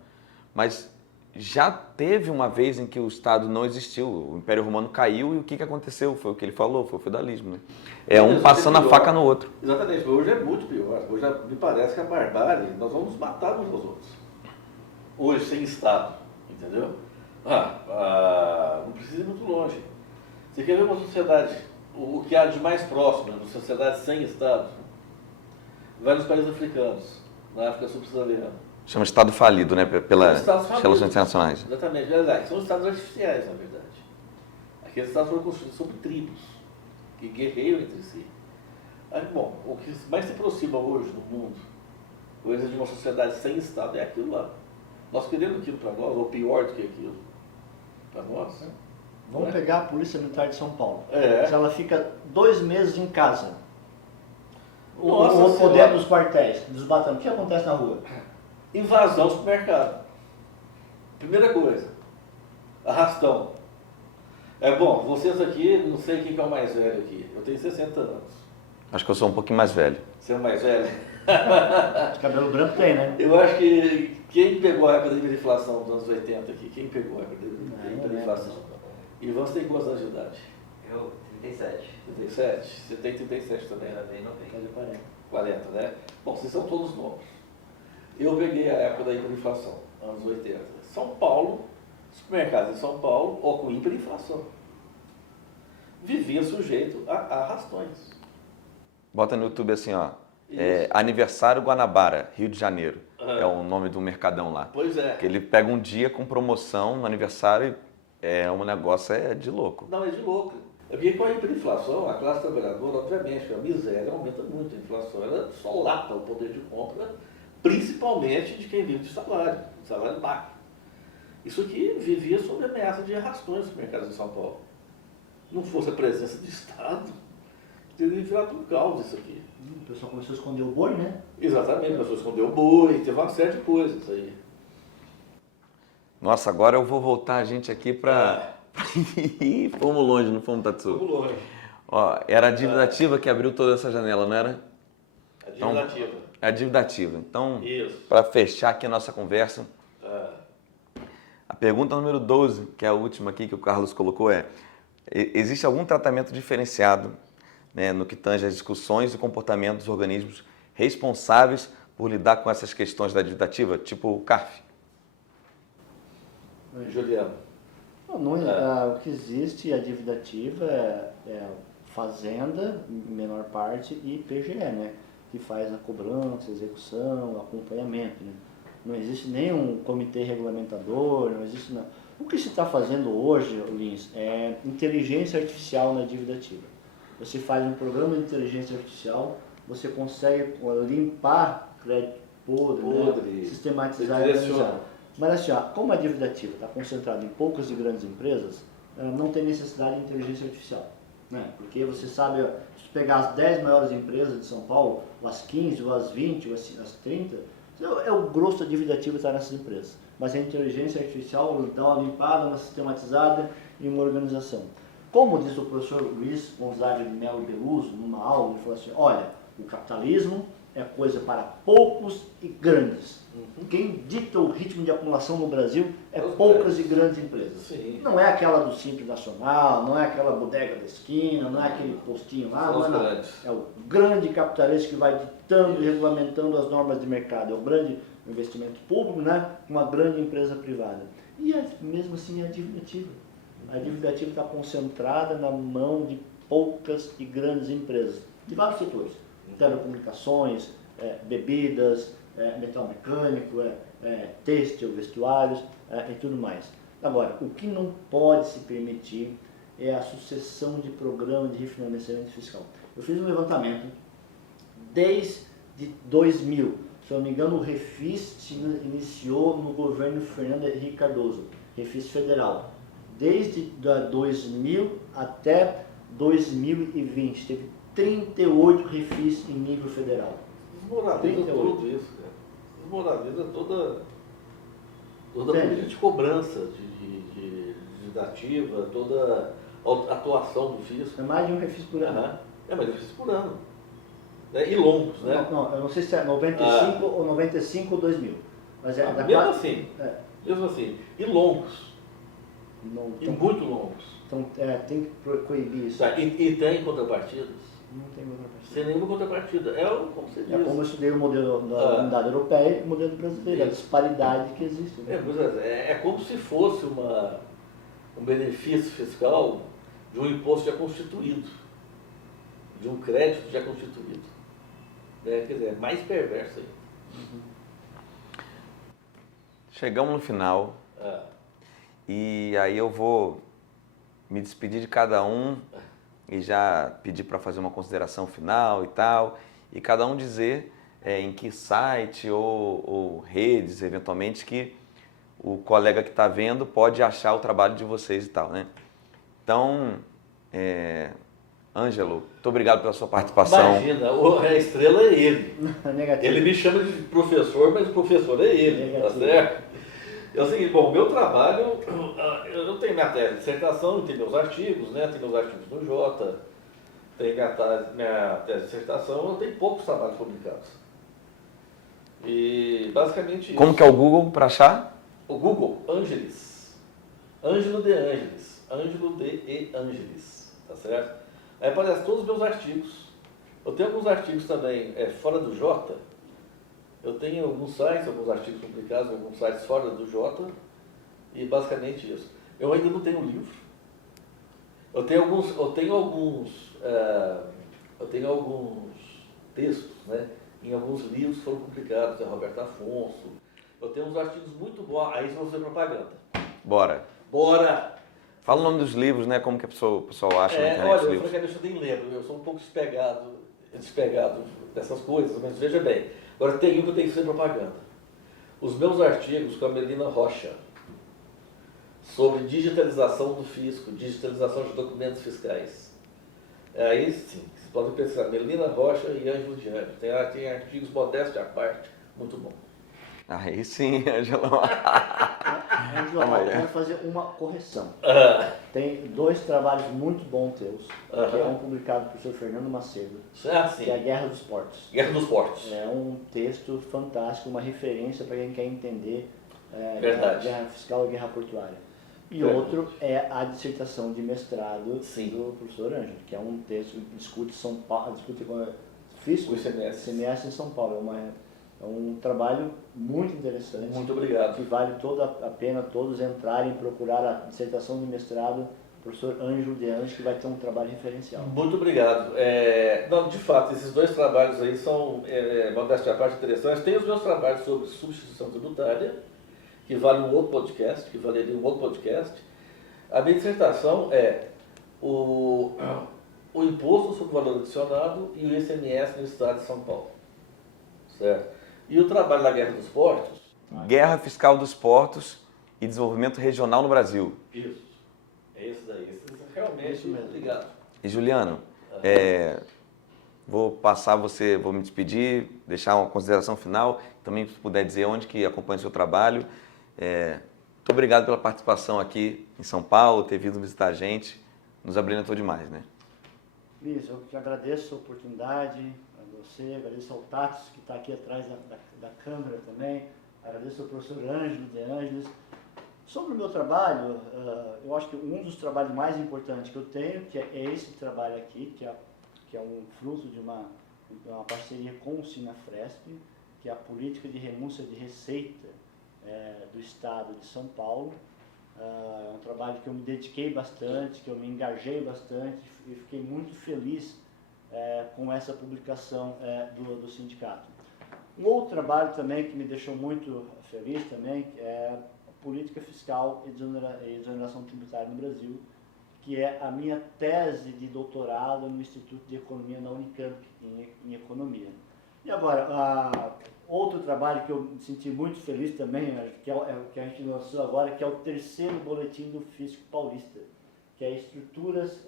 Mas já teve uma vez em que o Estado não existiu, o Império Romano caiu e o que aconteceu? Foi o que ele falou, foi o feudalismo. Né? É um passando a faca no outro. Exatamente, mas hoje é muito pior. Hoje me parece que a barbárie, nós vamos matar uns aos outros. Hoje, sem Estado, entendeu? Não precisa ir muito longe. Você quer ver uma sociedade, o que há de mais próximo, uma sociedade sem Estado? Vai nos países africanos, na África subsaariana. Chama Estado falido, né? Pelas relações internacionais. Exatamente, são estados artificiais, na verdade. Aqueles estados foram construídos sobre tribos, que guerreiam entre si. Bom, o que mais se aproxima hoje no mundo, coisa de uma sociedade sem Estado, é aquilo lá. Nós queremos aquilo para nós, ou pior do que aquilo para nós. Vamos pegar a Polícia Militar de São Paulo. É. Se ela fica 2 meses em casa, Nossa ou Senhora. dentro dos quartéis, desbatendo, o que acontece na rua? Invasão ao supermercado. Primeira coisa, arrastão. Bom, vocês aqui, não sei quem que é o mais velho aqui. Eu tenho 60 anos. Acho que eu sou um pouquinho mais velho. Você é o mais velho? Cabelo branco tem, né? Eu acho que quem pegou a época da hiperinflação dos anos 80 aqui? Quem pegou a época da hiperinflação? Ivan, você tem quantos anos de idade? Eu, 37. 37? Você tem 37 também, né? Eu tenho 90. Tá de 40. 40, né? Bom, vocês são todos novos. Eu peguei a época da hiperinflação, anos 80. São Paulo, supermercados em São Paulo, ou com hiperinflação. Vivia sujeito a arrastões. Bota no YouTube assim, ó. Isso. Aniversário Guanabara, Rio de Janeiro. É o nome do mercadão lá. Pois é. Que ele pega um dia com promoção no aniversário e um negócio de louco. Não, é de louco. É porque com a hiperinflação, a classe trabalhadora, obviamente, a miséria aumenta muito, a inflação ela solapa o poder de compra, principalmente de quem vive de salário baixo. Isso aqui vivia sob ameaça de arrastões nos mercados de São Paulo. Não fosse a presença do Estado, teria virado um caos isso aqui. O pessoal começou a esconder o boi, né? Exatamente, a pessoa escondeu o boi, teve uma série de coisas aí. Nossa, agora eu vou voltar a gente aqui pra... Ih, fomos longe, não fomos, Tatsu? Vamos longe. Ó, era a dívida ativa que abriu toda essa janela, não era? A dívida ativa. É a dívida ativa. Então, Isso. para fechar aqui a nossa conversa, a pergunta número 12, que é a última aqui que o Carlos colocou, existe algum tratamento diferenciado, né, no que tange às discussões e comportamentos dos organismos responsáveis por lidar com essas questões da dívida ativa, tipo o CARF? Juliano. O que existe, a dívida ativa é fazenda, em menor parte, e PGE, né? Que faz a cobrança, execução, acompanhamento, né? Não existe nenhum comitê regulamentador, não existe nada. O que se está fazendo hoje, Lins, é inteligência artificial na dívida ativa. Você faz um programa de inteligência artificial, você consegue limpar crédito podre, né? Sistematizar e organizar. Mas assim, como a dívida ativa está concentrada em poucas e grandes empresas, não tem necessidade de inteligência artificial. Né? Porque você sabe, se pegar as 10 maiores empresas de São Paulo, ou as 15, ou as 20, ou as 30, o grosso da dívida ativa está nessas empresas. Mas a inteligência artificial dá uma limpada, uma sistematizada e uma organização. Como diz o professor Luiz Gonzaga de Melo Beluso, numa aula, ele falou assim, olha, o capitalismo é coisa para poucos e grandes. Quem dita o ritmo de acumulação no Brasil é poucas e grandes empresas. Sim. Não é aquela do Simples Nacional, não é aquela bodega da esquina, não é aquele postinho lá, São não é os nada. grandes. É o grande capitalista que vai ditando e regulamentando as normas de mercado. É o grande investimento público, né? Uma grande empresa privada. E mesmo assim é a dívida ativa. A dívida ativa está concentrada na mão de poucas e grandes empresas, de vários setores. Telecomunicações, bebidas, metal mecânico, têxtil, vestuários e tudo mais. Agora, o que não pode se permitir é a sucessão de programas de refinanciamento fiscal. Eu fiz um levantamento desde 2000. Se eu não me engano, o Refis se iniciou no governo Fernando Henrique Cardoso, Refis federal. Desde 2000 até 2020, teve 38 refis em nível federal. Desmoraliza 38. tudo isso, cara. Desmoraliza toda a Entende? política de cobrança de ativa, toda a atuação do fisco. É mais de um refis por ano. Aham. Mas eu fiz por ano. Né? E longos, né? Não, eu não sei se é 95 ou 95 ou 2000. Mas é Mesmo assim. É, Mesmo assim. E longos. não, E muito longos. então, tem que coibir isso. Tá? E tem contrapartidas? Não tem outra partida. Sem nenhuma contrapartida. Como você diz. É como eu estudei o modelo da unidade europeia e o modelo brasileiro, a disparidade que existe. Né? É como se fosse um benefício fiscal de um imposto já constituído, de um crédito já constituído. Quer dizer, é mais perverso ainda. Chegamos no final e aí eu vou me despedir de cada um e já pedir para fazer uma consideração final e tal, e cada um dizer em que site ou redes, eventualmente, que o colega que está vendo pode achar o trabalho de vocês e tal, né? Então, Ângelo, muito obrigado pela sua participação. Imagina, a estrela é ele. Negativo. Ele me chama de professor, mas o professor é ele, tá Negativo. certo? É o seguinte, bom, o meu trabalho, eu tenho minha tese de dissertação, tenho meus artigos, né? Tenho meus artigos no Jota, tenho minha tese de dissertação, eu tenho poucos trabalhos publicados. E basicamente Como que é o Google para achar? O Google, Ângeles. Ângelo de Ângeles. Ângelo de e Ângeles, tá certo? Aí aparecem todos os meus artigos. Eu tenho alguns artigos também fora do Jota. Eu tenho alguns sites, alguns artigos publicados em alguns sites fora do Jota. E basicamente isso. Eu ainda não tenho livro. Eu tenho alguns textos, né? Em alguns livros que foram publicados, Roberto Afonso. Eu tenho uns artigos muito bons. Aí vão fazer propaganda. Bora. Bora! Fala o nome dos livros, né? Como que o pessoal acha na internet Olha, os eu livros. francamente eu nem lembro, eu sou um pouco despegado dessas coisas, mas veja bem. Agora tem um que eu tenho que fazer propaganda. Os meus artigos com a Melina Rocha sobre digitalização do fisco, digitalização de documentos fiscais. Aí sim, você pode pensar, Melina Rocha e Ângelo Diante. Tem artigos modestos à parte, muito bom. Aí sim, Ângelo. Angela, eu quero fazer uma correção. Tem dois trabalhos muito bons teus, que é um publicado por professor Fernando Macedo, Sim. que é a Guerra dos Portos. Guerra dos Portos. É um texto fantástico, uma referência para quem quer entender Verdade. guerra fiscal e guerra portuária. E Verdade. outro é a dissertação de mestrado Sim. do professor Ângelo, que é um texto que discute São Paulo, discute fisco, O ICMS. ICMS em São Paulo. É um trabalho muito interessante. Muito obrigado. Que vale toda a pena todos entrarem e procurar a dissertação de mestrado do professor Ângelo de Anjos, que vai ter um trabalho referencial. Muito obrigado. Não, de fato, esses dois trabalhos aí são, modéstia à parte, interessantes. Tem os meus trabalhos sobre substituição tributária, que vale um outro podcast, que valeria um outro podcast. A minha dissertação é o imposto sobre o valor adicionado e o ICMS no estado de São Paulo. Certo? E o trabalho da Guerra dos Portos? Guerra Fiscal dos Portos e Desenvolvimento Regional no Brasil. Isso. É isso daí. Isso realmente, Isso mesmo. obrigado. E Juliano, vou me despedir, deixar uma consideração final, também se puder dizer onde que acompanha o seu trabalho. Muito obrigado pela participação aqui em São Paulo, ter vindo visitar a gente, nos abrilhantou demais, né? Isso, eu te agradeço a oportunidade você, agradeço ao Tatis, que está aqui atrás da câmera também, agradeço ao professor Ângelo De Ângeles. Sobre o meu trabalho, eu acho que um dos trabalhos mais importantes que eu tenho, que é esse trabalho aqui, que é um fruto de uma parceria com o Sinafresp, que é a política de renúncia de receita do Estado de São Paulo. É um trabalho que eu me dediquei bastante, que eu me engajei bastante e fiquei muito feliz com essa publicação do sindicato. Um outro trabalho também que me deixou muito feliz também é a política fiscal e exoneração tributária no Brasil, que é a minha tese de doutorado no Instituto de Economia na Unicamp, em Economia. E agora, outro trabalho que eu me senti muito feliz também, que é o que a gente lançou agora, que é o terceiro boletim do Fisco Paulista, que é Estruturas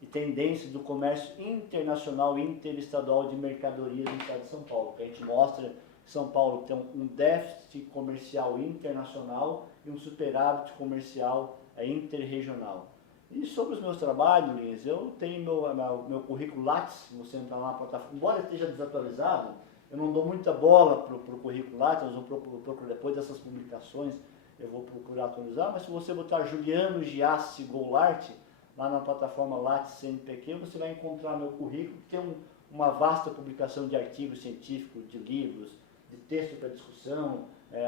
e Tendências do Comércio Internacional e Interestadual de Mercadorias no Estado de São Paulo, que a gente mostra que São Paulo tem um déficit comercial internacional e um superávit comercial interregional. E sobre os meus trabalhos, Lins, eu tenho meu currículo Lattes, você entrar lá na plataforma, embora esteja desatualizado, eu não dou muita bola para o currículo Lattes, eu procuro depois dessas publicações, eu vou procurar atualizar, mas se você botar Juliano Giassi Goulart, lá na plataforma Lattes CNPq, você vai encontrar meu currículo, que tem uma vasta publicação de artigos científicos, de livros, de texto para discussão,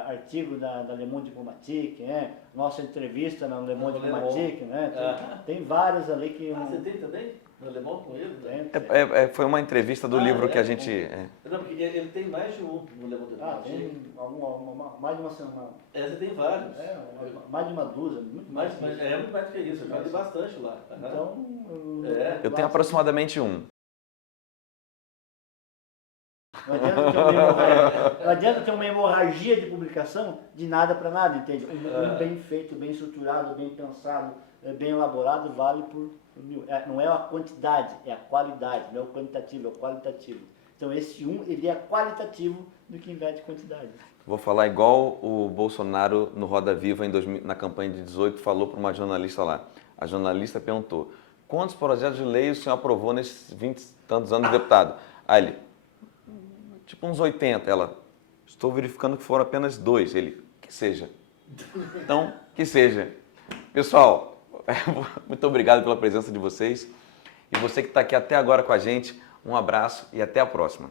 artigo da Le Monde Diplomatique, nossa entrevista na Le Monde Diplomatique, tem várias ali que... você tem também? No Le Monde com ele? Foi uma entrevista do livro que a gente... Não, porque ele tem mais de um no Le Monde Diplomatique. Tem mais de uma semana. Você tem vários. Mais de uma dúzia, muito mais. Muito mais do que isso, eu já li bastante lá. Então... Eu tenho aproximadamente um. Não adianta ter uma hemorragia de publicação de nada para nada, entende? Um bem feito, bem estruturado, bem pensado, bem elaborado, vale por mil. Não é a quantidade, é a qualidade, não é o quantitativo, é o qualitativo. Então esse ele é qualitativo do que inverte quantidade. Vou falar igual o Bolsonaro no Roda Viva na campanha de 18 falou para uma jornalista lá. A jornalista perguntou: quantos projetos de lei o senhor aprovou nesses 20 e tantos anos de deputado? Aí ele: tipo uns 80. Ela: estou verificando que foram apenas 2. Ele: que seja. Então, que seja. Pessoal, muito obrigado pela presença de vocês. E você que está aqui até agora com a gente, um abraço e até a próxima.